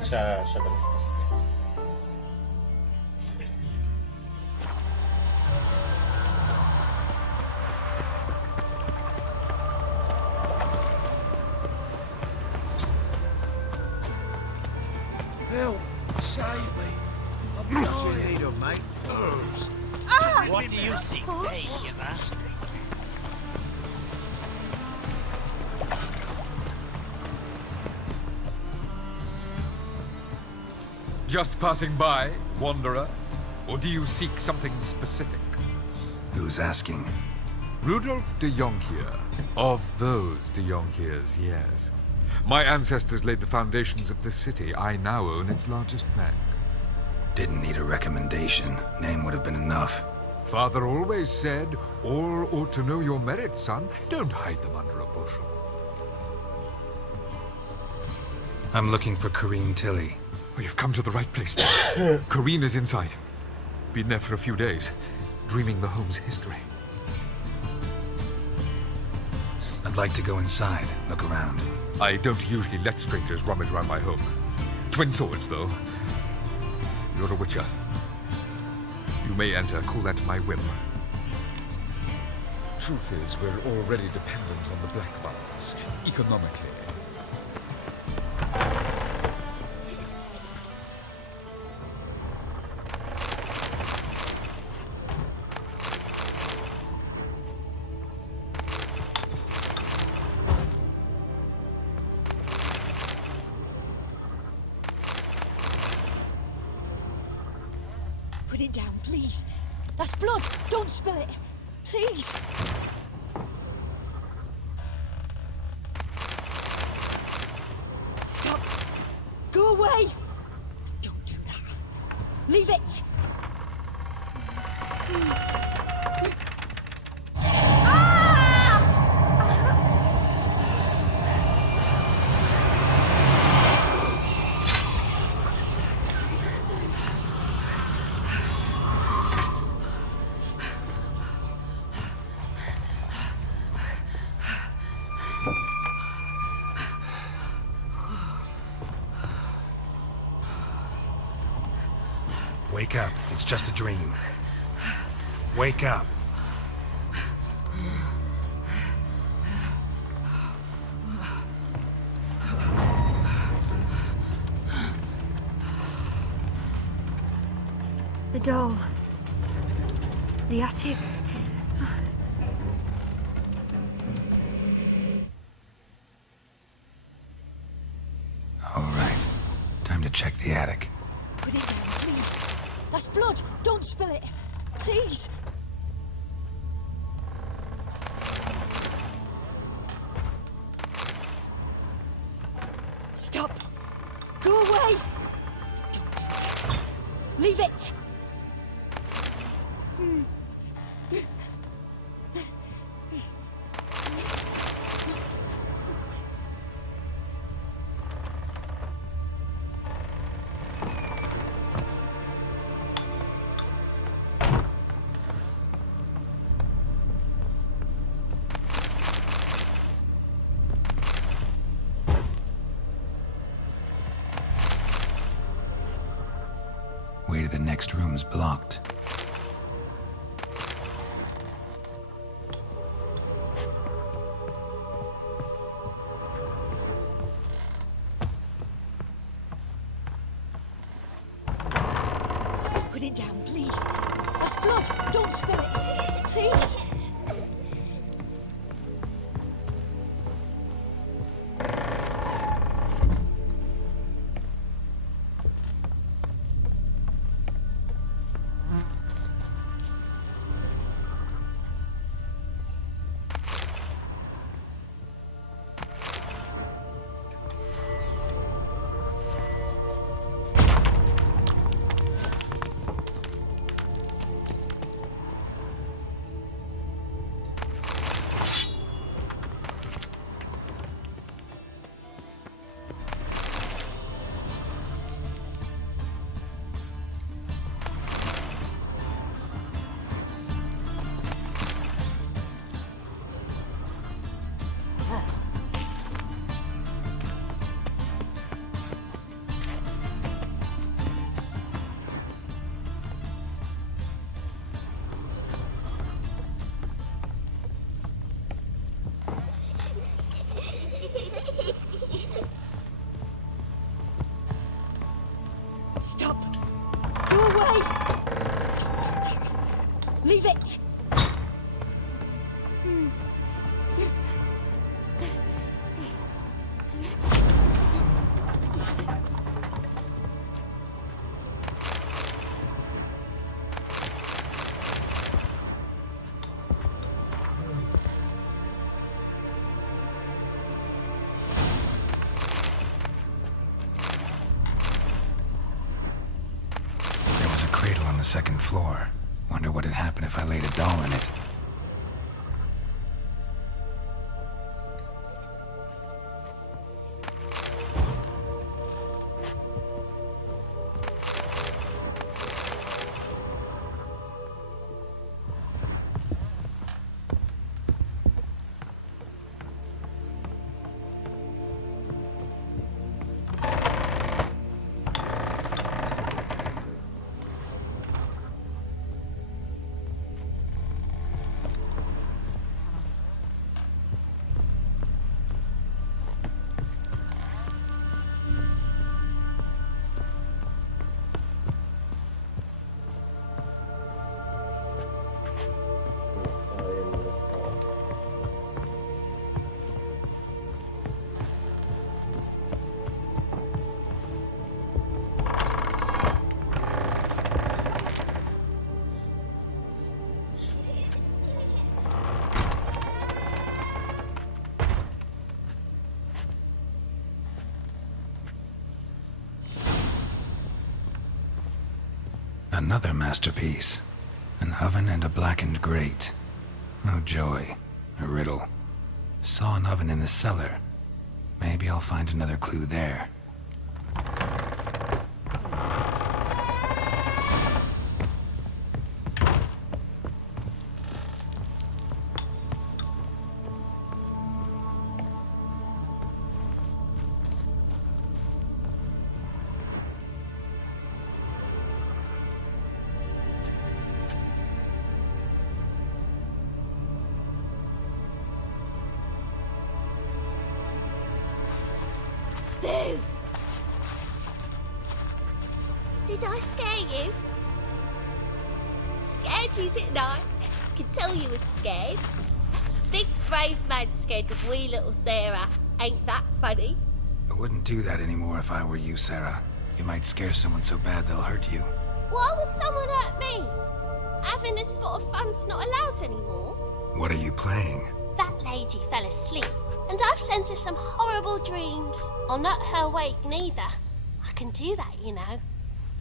Ya tengo. Help! Save me! I'm not in need of, mate. Herbs. What do you seek, painkiller? Just passing by, wanderer? Or do you seek something specific? Who's asking? Rudolf de Jonkier. Of those de Jonkiers, yes. My ancestors laid the foundations of this city. I now own its largest bank. Didn't need a recommendation. Name would have been enough. Father always said, all ought to know your merits, son. Don't hide them under a bushel. I'm looking for Corrine Tilly. Oh, you've come to the right place then. Corrine is inside. Been there for a few days, dreaming the home's history. I'd like to go inside, look around. I don't usually let strangers rummage around my home. Twin swords, though. You're a witcher. You may enter, call that my whim. Truth is, we're already dependent on the Black Bars, economically. Put it down, please. That's blood. Don't spill it. Please. Stop. Go away. Don't do that. Leave it. Wake up. It's just a dream. Wake up. The doll. The attic. All right. Time to check the attic. Put it down, please. That's blood. Don't spill it. Please. Stop. Go away. Don't do that. Leave it. Way to the next room's blocked. Put it down, please. That's blood. Don't spill it. Please. Stop. Go away. Don't do that. Leave it. Second floor. Wonder what would happen if I laid a doll in it. Another masterpiece. An oven and a blackened grate. Oh joy. A riddle. Saw an oven in the cellar. Maybe I'll find another clue there. Boo! Did I scare you? scared you, didn't I? I can tell you were scared. Big brave man scared of wee little Sarah. Ain't that funny? I wouldn't do that anymore if I were you, Sarah. You might scare someone so bad they'll hurt you. Why would someone hurt me? Having a spot of fun's not allowed anymore. What are you playing? That lady fell asleep, and I've sent her some horrible dreams. I'll not her wake neither. I can do that, you know.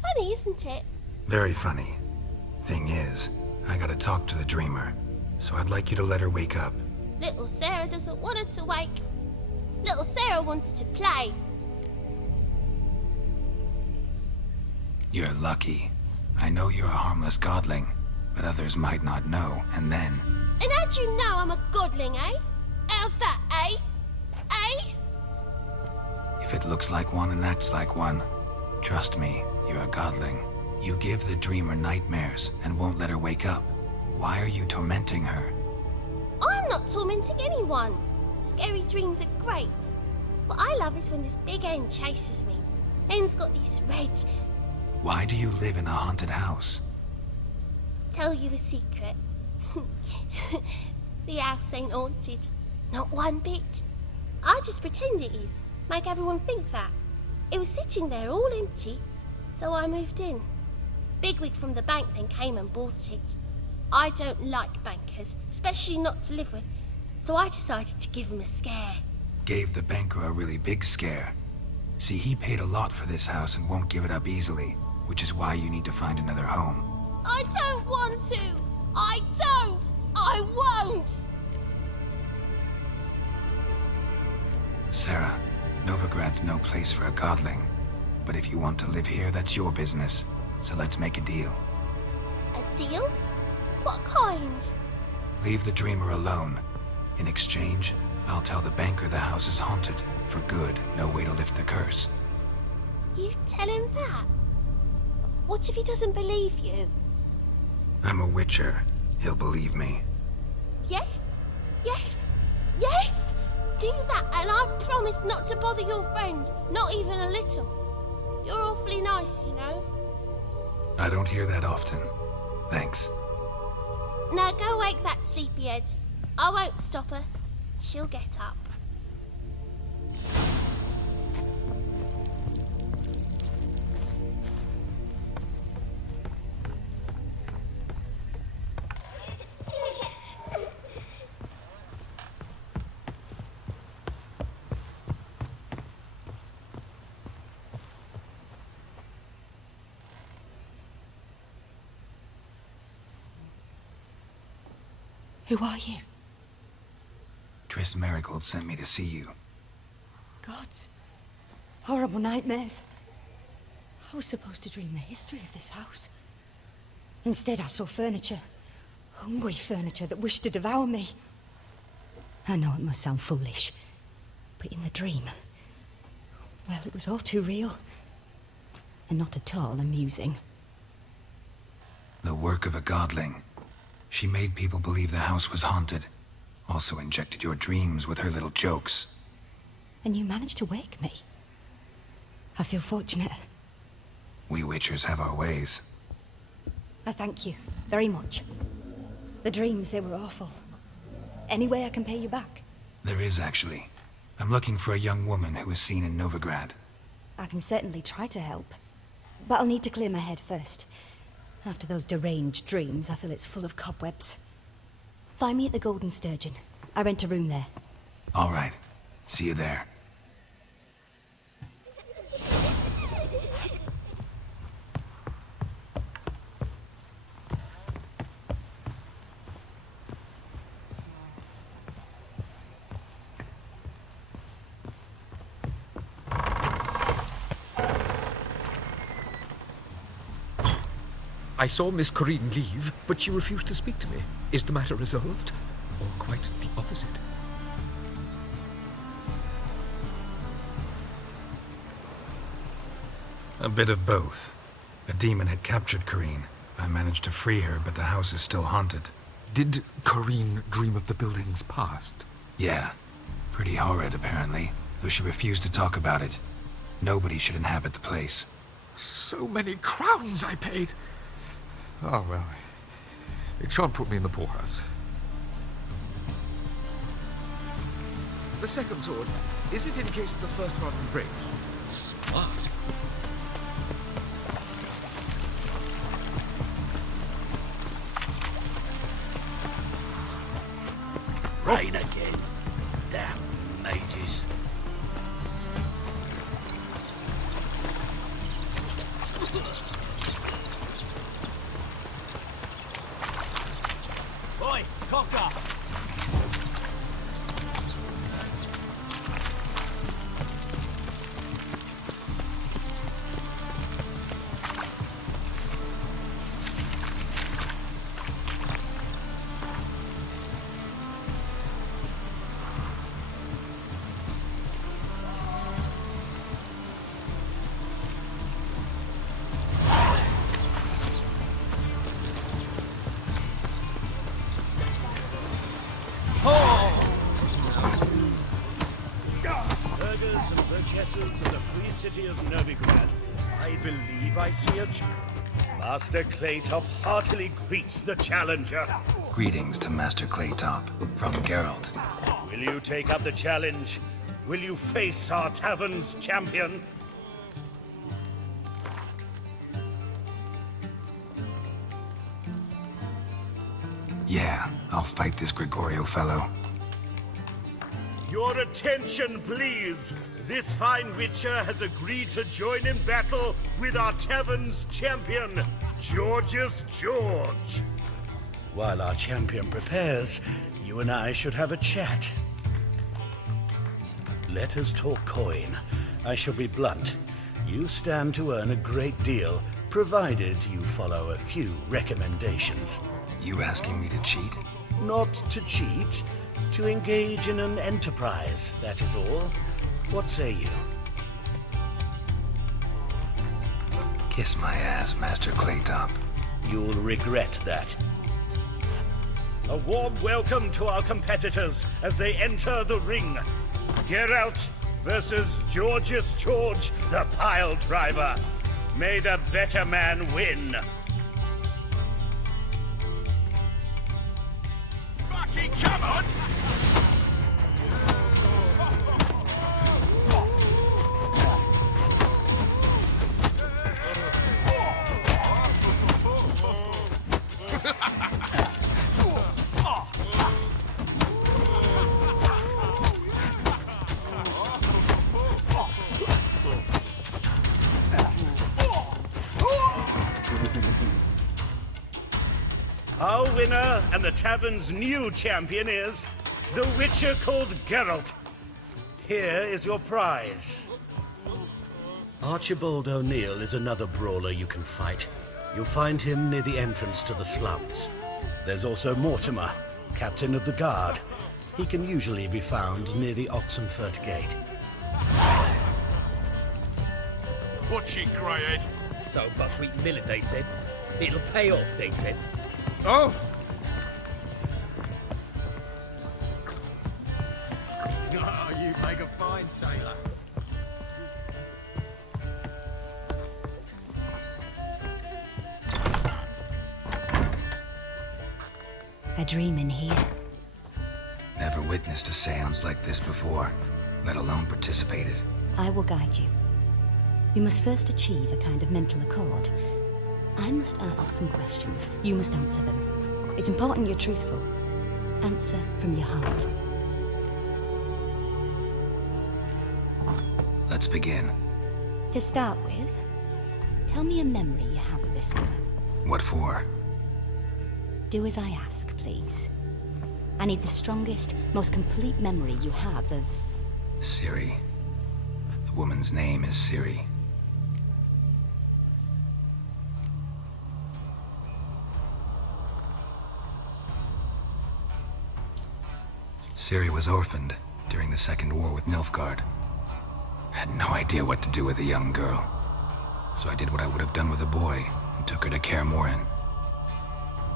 Funny, isn't it? Very funny. Thing is, I gotta talk to the dreamer, so I'd like you to let her wake up. Little Sarah doesn't want her to wake. Little Sarah wants to play. You're lucky. I know you're a harmless godling, but others might not know, and then... And how'd you know I'm a godling, eh? How's that, eh? Eh? If it looks like one and acts like one, trust me, you're a godling. You give the dreamer nightmares and won't let her wake up. Why are you tormenting her? I'm not tormenting anyone. Scary dreams are great. What I love is when this big hen chases me. Hen's got these red... Why do you live in a haunted house? Tell you a secret. The house ain't haunted. Not one bit. I just pretend it is. Make everyone think that. It was sitting there all empty, so I moved in. Bigwig from the bank then came and bought it. I don't like bankers, especially not to live with, so I decided to give him a scare. Gave the banker a really big scare. See, he paid a lot for this house and won't give it up easily, which is why you need to find another home. I don't want to! I don't! I won't! Sarah, Novigrad's no place for a godling. But if you want to live here, that's your business. So let's make a deal. A deal? What kind? Leave the dreamer alone. In exchange, I'll tell the banker the house is haunted. For good, no way to lift the curse. You tell him that? What if he doesn't believe you? I'm a witcher. He'll believe me. Yes? Yes? Yes! Do that and I promise not to bother your friend. Not even a little. You're awfully nice, you know. I don't hear that often. Thanks. Now go wake that sleepyhead. I won't stop her. She'll get up. Who are you? Triss Merigold sent me to see you. Gods. Horrible nightmares. I was supposed to dream the history of this house. Instead, I saw furniture. Hungry furniture that wished to devour me. I know it must sound foolish, but in the dream, well, it was all too real. And not at all amusing. The work of a godling. She made people believe the house was haunted. Also injected your dreams with her little jokes. And you managed to wake me. I feel fortunate. We witchers have our ways. I thank you very much. The dreams, they were awful. Any way I can pay you back? There is, actually. I'm looking for a young woman who was seen in Novigrad. I can certainly try to help. But I'll need to clear my head first. After those deranged dreams, I feel it's full of cobwebs. Find me at the Golden Sturgeon. I rent a room there. All right. See you there. I saw Miss Corinne leave, but she refused to speak to me. Is the matter resolved? Or quite the opposite? A bit of both. A demon had captured Corinne. I managed to free her, but the house is still haunted. Did Corinne dream of the building's past? Yeah. Pretty horrid, apparently, though she refused to talk about it. Nobody should inhabit the place. So many crowns I paid. Oh, well, It shan't put me in the poorhouse. The second sword, is it in case the first part breaks? Smart. Rain again. Damn mages. Oi, cocker! Burghers and burgesses of the free city of Novigrad, I believe I see a Master Claytop heartily greets the challenger. Greetings to Master Claytop from Geralt. Will you take up the challenge? Will you face our tavern's champion? Yeah, I'll fight this Gregorio fellow. Your attention, please. This fine witcher has agreed to join in battle with our tavern's champion, Georgius George. While our champion prepares, you and I should have a chat. Let us talk coin. I shall be blunt. You stand to earn a great deal, provided you follow a few recommendations. You asking me to cheat? Not to cheat, to engage in an enterprise, that is all. What say you? Kiss my ass, Master Claytop. You'll regret that. A warm welcome to our competitors as they enter the ring. Geralt versus Georgius George, the pile driver. May the better man win. Fucking come on! Our winner and the tavern's new champion is the Witcher called Geralt. Here is your prize. Archibald O'Neill is another brawler you can fight. You'll find him near the entrance to the slums. There's also Mortimer, captain of the guard. He can usually be found near the Oxenfurt Gate. What's she, Greyhead? So buckwheat millet, they said. It'll pay off, they said. Oh! Oh, you make a fine sailor. A dream in here. Never witnessed a seance like this before, let alone participated. I will guide you. You must first achieve a kind of mental accord. I must ask some questions. You must answer them. It's important you're truthful. Answer from your heart. Let's begin. To start with, tell me a memory you have of this woman. What for? Do as I ask, please. I need the strongest, most complete memory you have of... Ciri. The woman's name is Ciri. Ciri was orphaned during the Second War with Nilfgaard. Had no idea what to do with a young girl, so I did what I would have done with a boy and took her to Kaer Morhen.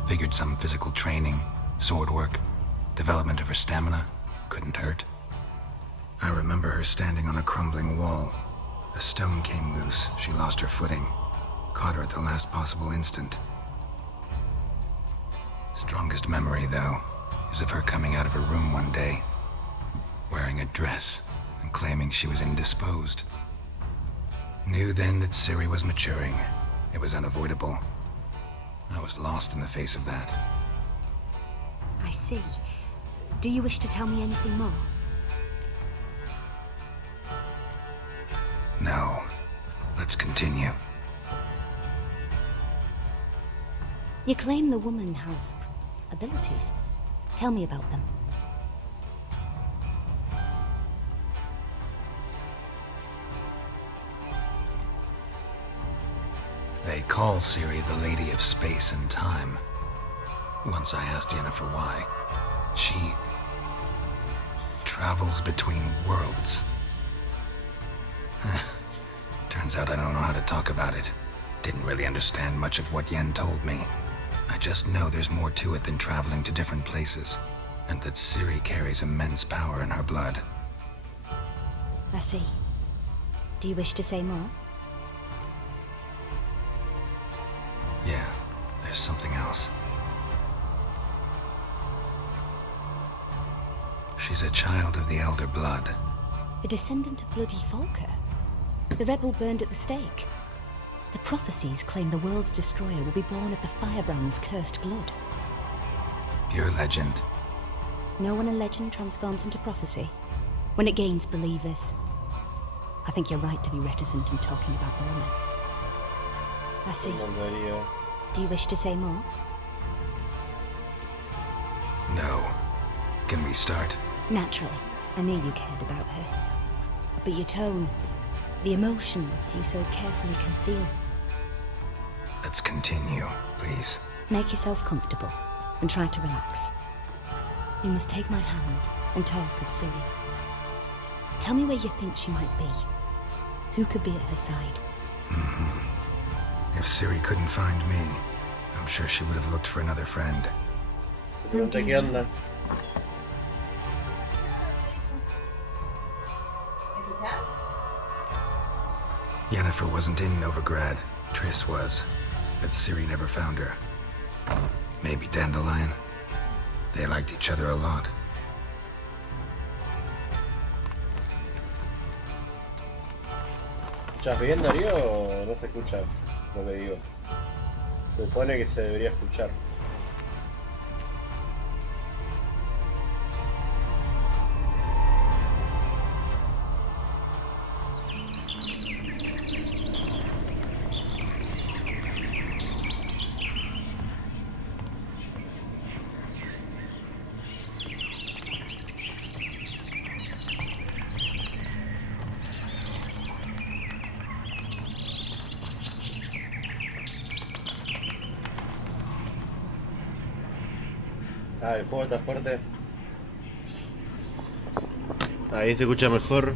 Figured some physical training, sword work, development of her stamina couldn't hurt. I remember her standing on a crumbling wall. A stone came loose, she lost her footing, caught her at the last possible instant. Strongest memory, though, is of her coming out of her room one day, wearing a dress and claiming she was indisposed. Knew then that Ciri was maturing. It was unavoidable. I was lost in the face of that. I see. Do you wish to tell me anything more? No. Let's continue. You claim the woman has abilities. Tell me about them. They call Ciri the Lady of Space and Time. Once I asked Yennefer why. She travels between worlds. Turns out I don't know how to talk about it. Didn't really understand much of what Yen told me. I just know there's more to it than traveling to different places, and that Ciri carries immense power in her blood. I see. Do you wish to say more? Yeah, there's something else. She's a child of the Elder Blood. A descendant of bloody Falker. The rebel burned at the stake. The prophecies claim the world's destroyer will be born of the Firebrand's cursed blood. Pure legend. Know when a legend transforms into prophecy? When it gains believers. I think you're right to be reticent in talking about the woman. I see. Do you wish to say more? No. Can we start? Naturally. I knew you cared about her. But your tone, the emotions you so carefully conceal. Let's continue, please. Make yourself comfortable and try to relax. You must take my hand and talk of Ciri. Tell me where you think she might be. Who could be at her side? If Ciri couldn't find me, I'm sure she would have looked for another friend. Who do you know? Yennefer wasn't in Novigrad. Triss was. But Ciri never found her. Maybe Dandelion. They liked each other a lot. ¿Escuchas bien, Darío, o no se escucha lo que digo? Se supone que se debería escuchar. Ah, el juego está fuerte. Ahí se escucha mejor.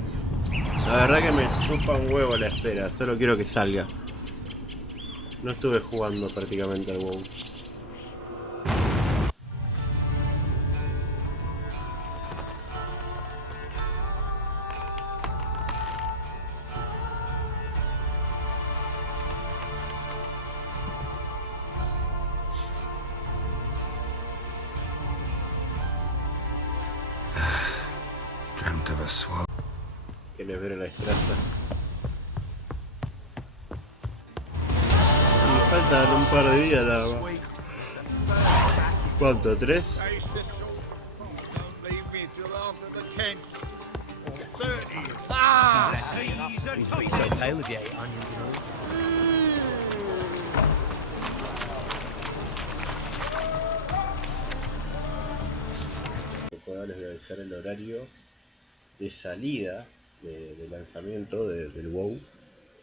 La verdad que me chupa un huevo la espera, solo quiero que salga. No estuve jugando prácticamente al WoW. Dreamt of a swallow. ¿Quieres ver la estraza? Me faltan un par de días nada más. ¿Cuánto? ¿3? He's be so pale if you ate onions and all. Les voy a avisar el horario de salida de lanzamiento del WoW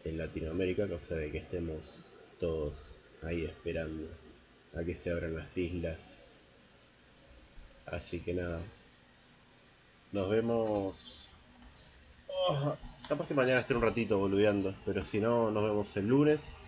en Latinoamérica, cosa de que estemos todos ahí esperando a que se abran las islas. Así que nada, nos vemos. Capaz que mañana esté un ratito boludeando, pero si no, nos vemos el lunes.